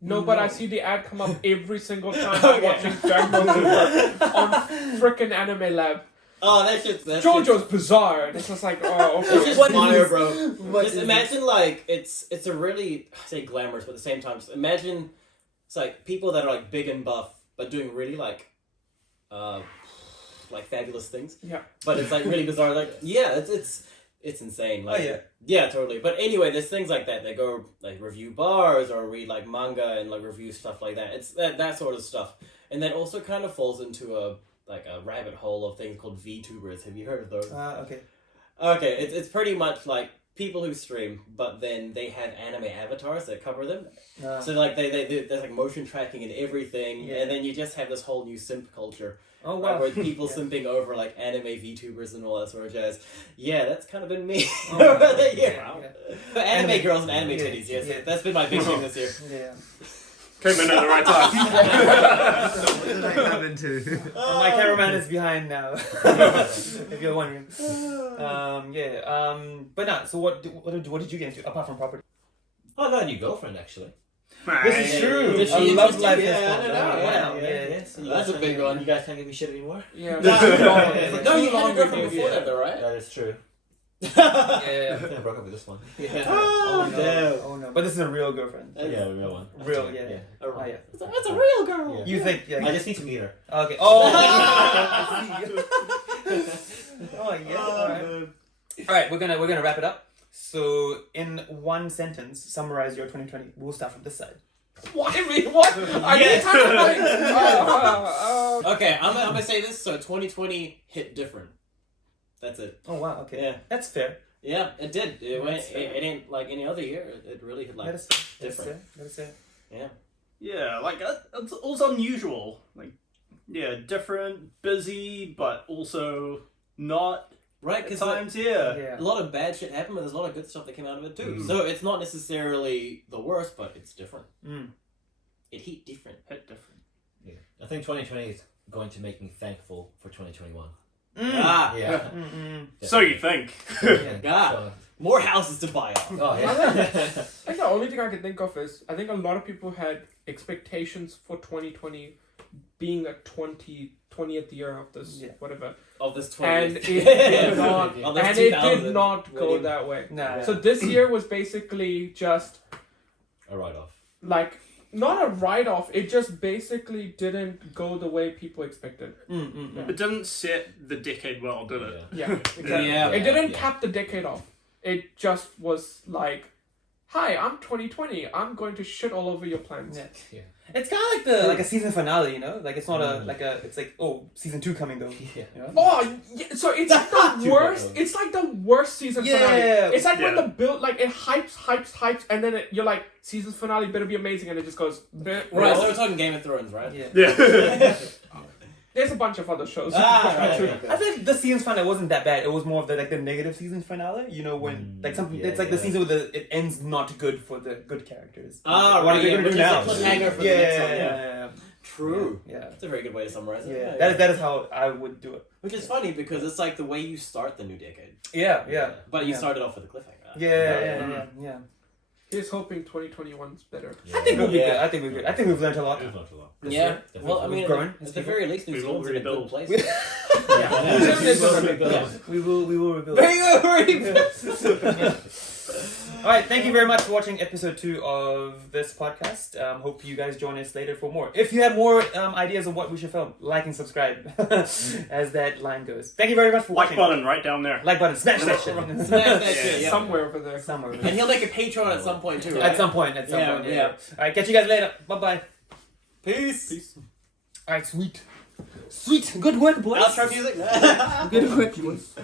No, but I see the ad come up every single time I'm Okay. watching Dragon Ball Super on frickin' Anime Lab. Oh, that shit's... JoJo's bizarre. It's just like, oh, It's okay. just What fire, is- bro. what Just is imagine like it's a really I say glamorous, but at the same time, just imagine it's like people that are like big and buff, but doing really like fabulous things. Yeah. But it's like really bizarre. Like yeah, it's insane. Like, Oh, yeah. Yeah, totally. But anyway, there's things like that. They go like review bars or read like manga and like review stuff like that. It's that sort of stuff, and that also kind of falls into a rabbit hole of things called VTubers. Have you heard of those? Okay. Okay, it's pretty much like people who stream, but then they have anime avatars that cover them. So like they there's like motion tracking and everything, Yeah. and then you just have this whole new simp culture Oh right, wow. where people Yeah. simping over like anime VTubers and all that sort of jazz. Yeah, that's kind of been me Oh, over wow. the year. Yeah. But anime Anime- girls and anime yeah, titties, yes, yeah. that's been my big thing this year. Yeah. Came in at the right time. What did I come into? My cameraman is behind now. If you're wondering. But no. So what did you get into apart from property? Oh, I got a new girlfriend actually. This is true. Did she I love interest you? life. Yeah, is I fun. don't know. Oh, wow. Yeah. So that's a big one. You guys can't give me shit anymore. Yeah. No, you had a girlfriend Yeah. before that though, right? That is true. I Yeah. think I broke up with this one. Yeah. Oh no. damn. Oh no. But this is a real girlfriend. Yeah, the real one. Real, yeah. Yeah. Oh yeah. That's a real girl. Yeah. You think? Yeah. I just need to meet her. Okay. Oh. Oh yeah. All right. All right. We're gonna wrap it up. So in one sentence, summarize your 2020. We'll start from this side. What? I mean, what? I Yes. kind of like, Okay, I'm gonna say this. So 2020 hit different. That's it. Oh wow. Okay. Yeah, That's fair. yeah, it did. It went. That's fair. It ain't like any other year. It really hit like That is fair. different. That is fair. Yeah, like it's also unusual. Like, yeah, different, busy, but also not Right, at because times. Yeah. Yeah. a lot of bad shit happened, but there's a lot of good stuff that came out of it too. Mm. So it's not necessarily the worst, but it's different. Mm. It hit different. Hit different. Yeah. I think 2020 is going to make me thankful for 2021. Ah, Yeah. Mm-mm. So you think? Yeah. Ah. So- more houses to buy off. oh yeah. I think the only thing I can think of is I think a lot of people had expectations for 2020 being a 20th year of this Yeah. whatever, Of this 20th. and it did not, Of this and it 2000 did not go winning. that way. Nah. So this year was basically just A write-off. like not a write-off. It just basically didn't go the way people expected. Mm-mm. It didn't set the decade well, did it? Yeah, exactly. Yeah. It didn't Yeah. cap the decade off. It just was like hi, I'm 2020. I'm going to shit all over your plans. Yeah. Yeah. It's kind of like a season finale, you know? Like it's not it's like, oh, season 2 coming though. Yeah. You know? Oh, yeah, so it's like the worst. bad. It's like the worst season Yeah. finale. It's like when Yeah. the build, like it hypes, and then you're like, season finale better be amazing, and it just goes. Meh. Right, so we're talking Game of Thrones, right? Yeah. Yeah. There's a bunch of other shows. Right, okay. I think the season finale wasn't that bad. It was more of the negative season finale. You know, when like something, Yeah, it's like the yeah. season where it ends not good for the good characters. Ah, what are right, they yeah, gonna which do is now? a cliffhanger for the Yeah, next one, yeah. True. Yeah. That's a very good way to summarize it. Yeah. That is how I would do it. Which is funny because it's like the way you start the new decade. Yeah, yeah. But you Yeah. started off with a cliffhanger. Yeah. Here's hoping 2021's better. Yeah. I think we'll be Yeah. good. I think we're good. I think we've learned a lot. We've learned a lot. Yeah. Well, I We've mean, grown at the very least, New We will Zealand's in a good rebuild. place. Yeah. Yeah. Yeah. We will rebuild. Very good. All right, thank you very much for watching episode 2 of this podcast. Hope you guys join us later for more. If you have more ideas of what we should film, like and subscribe, as that line goes. Thank you very much for Like watching. button right down there. Like button, smash that shit. Smash that shit, yeah. Somewhere over there. Somewhere. And he'll make a Patreon at some point too, right? At some point. Yeah, Yeah. yeah. All right, catch you guys later. Bye-bye. Peace. All right, sweet. Sweet. Good work, boys. Outro music. Good work, boys.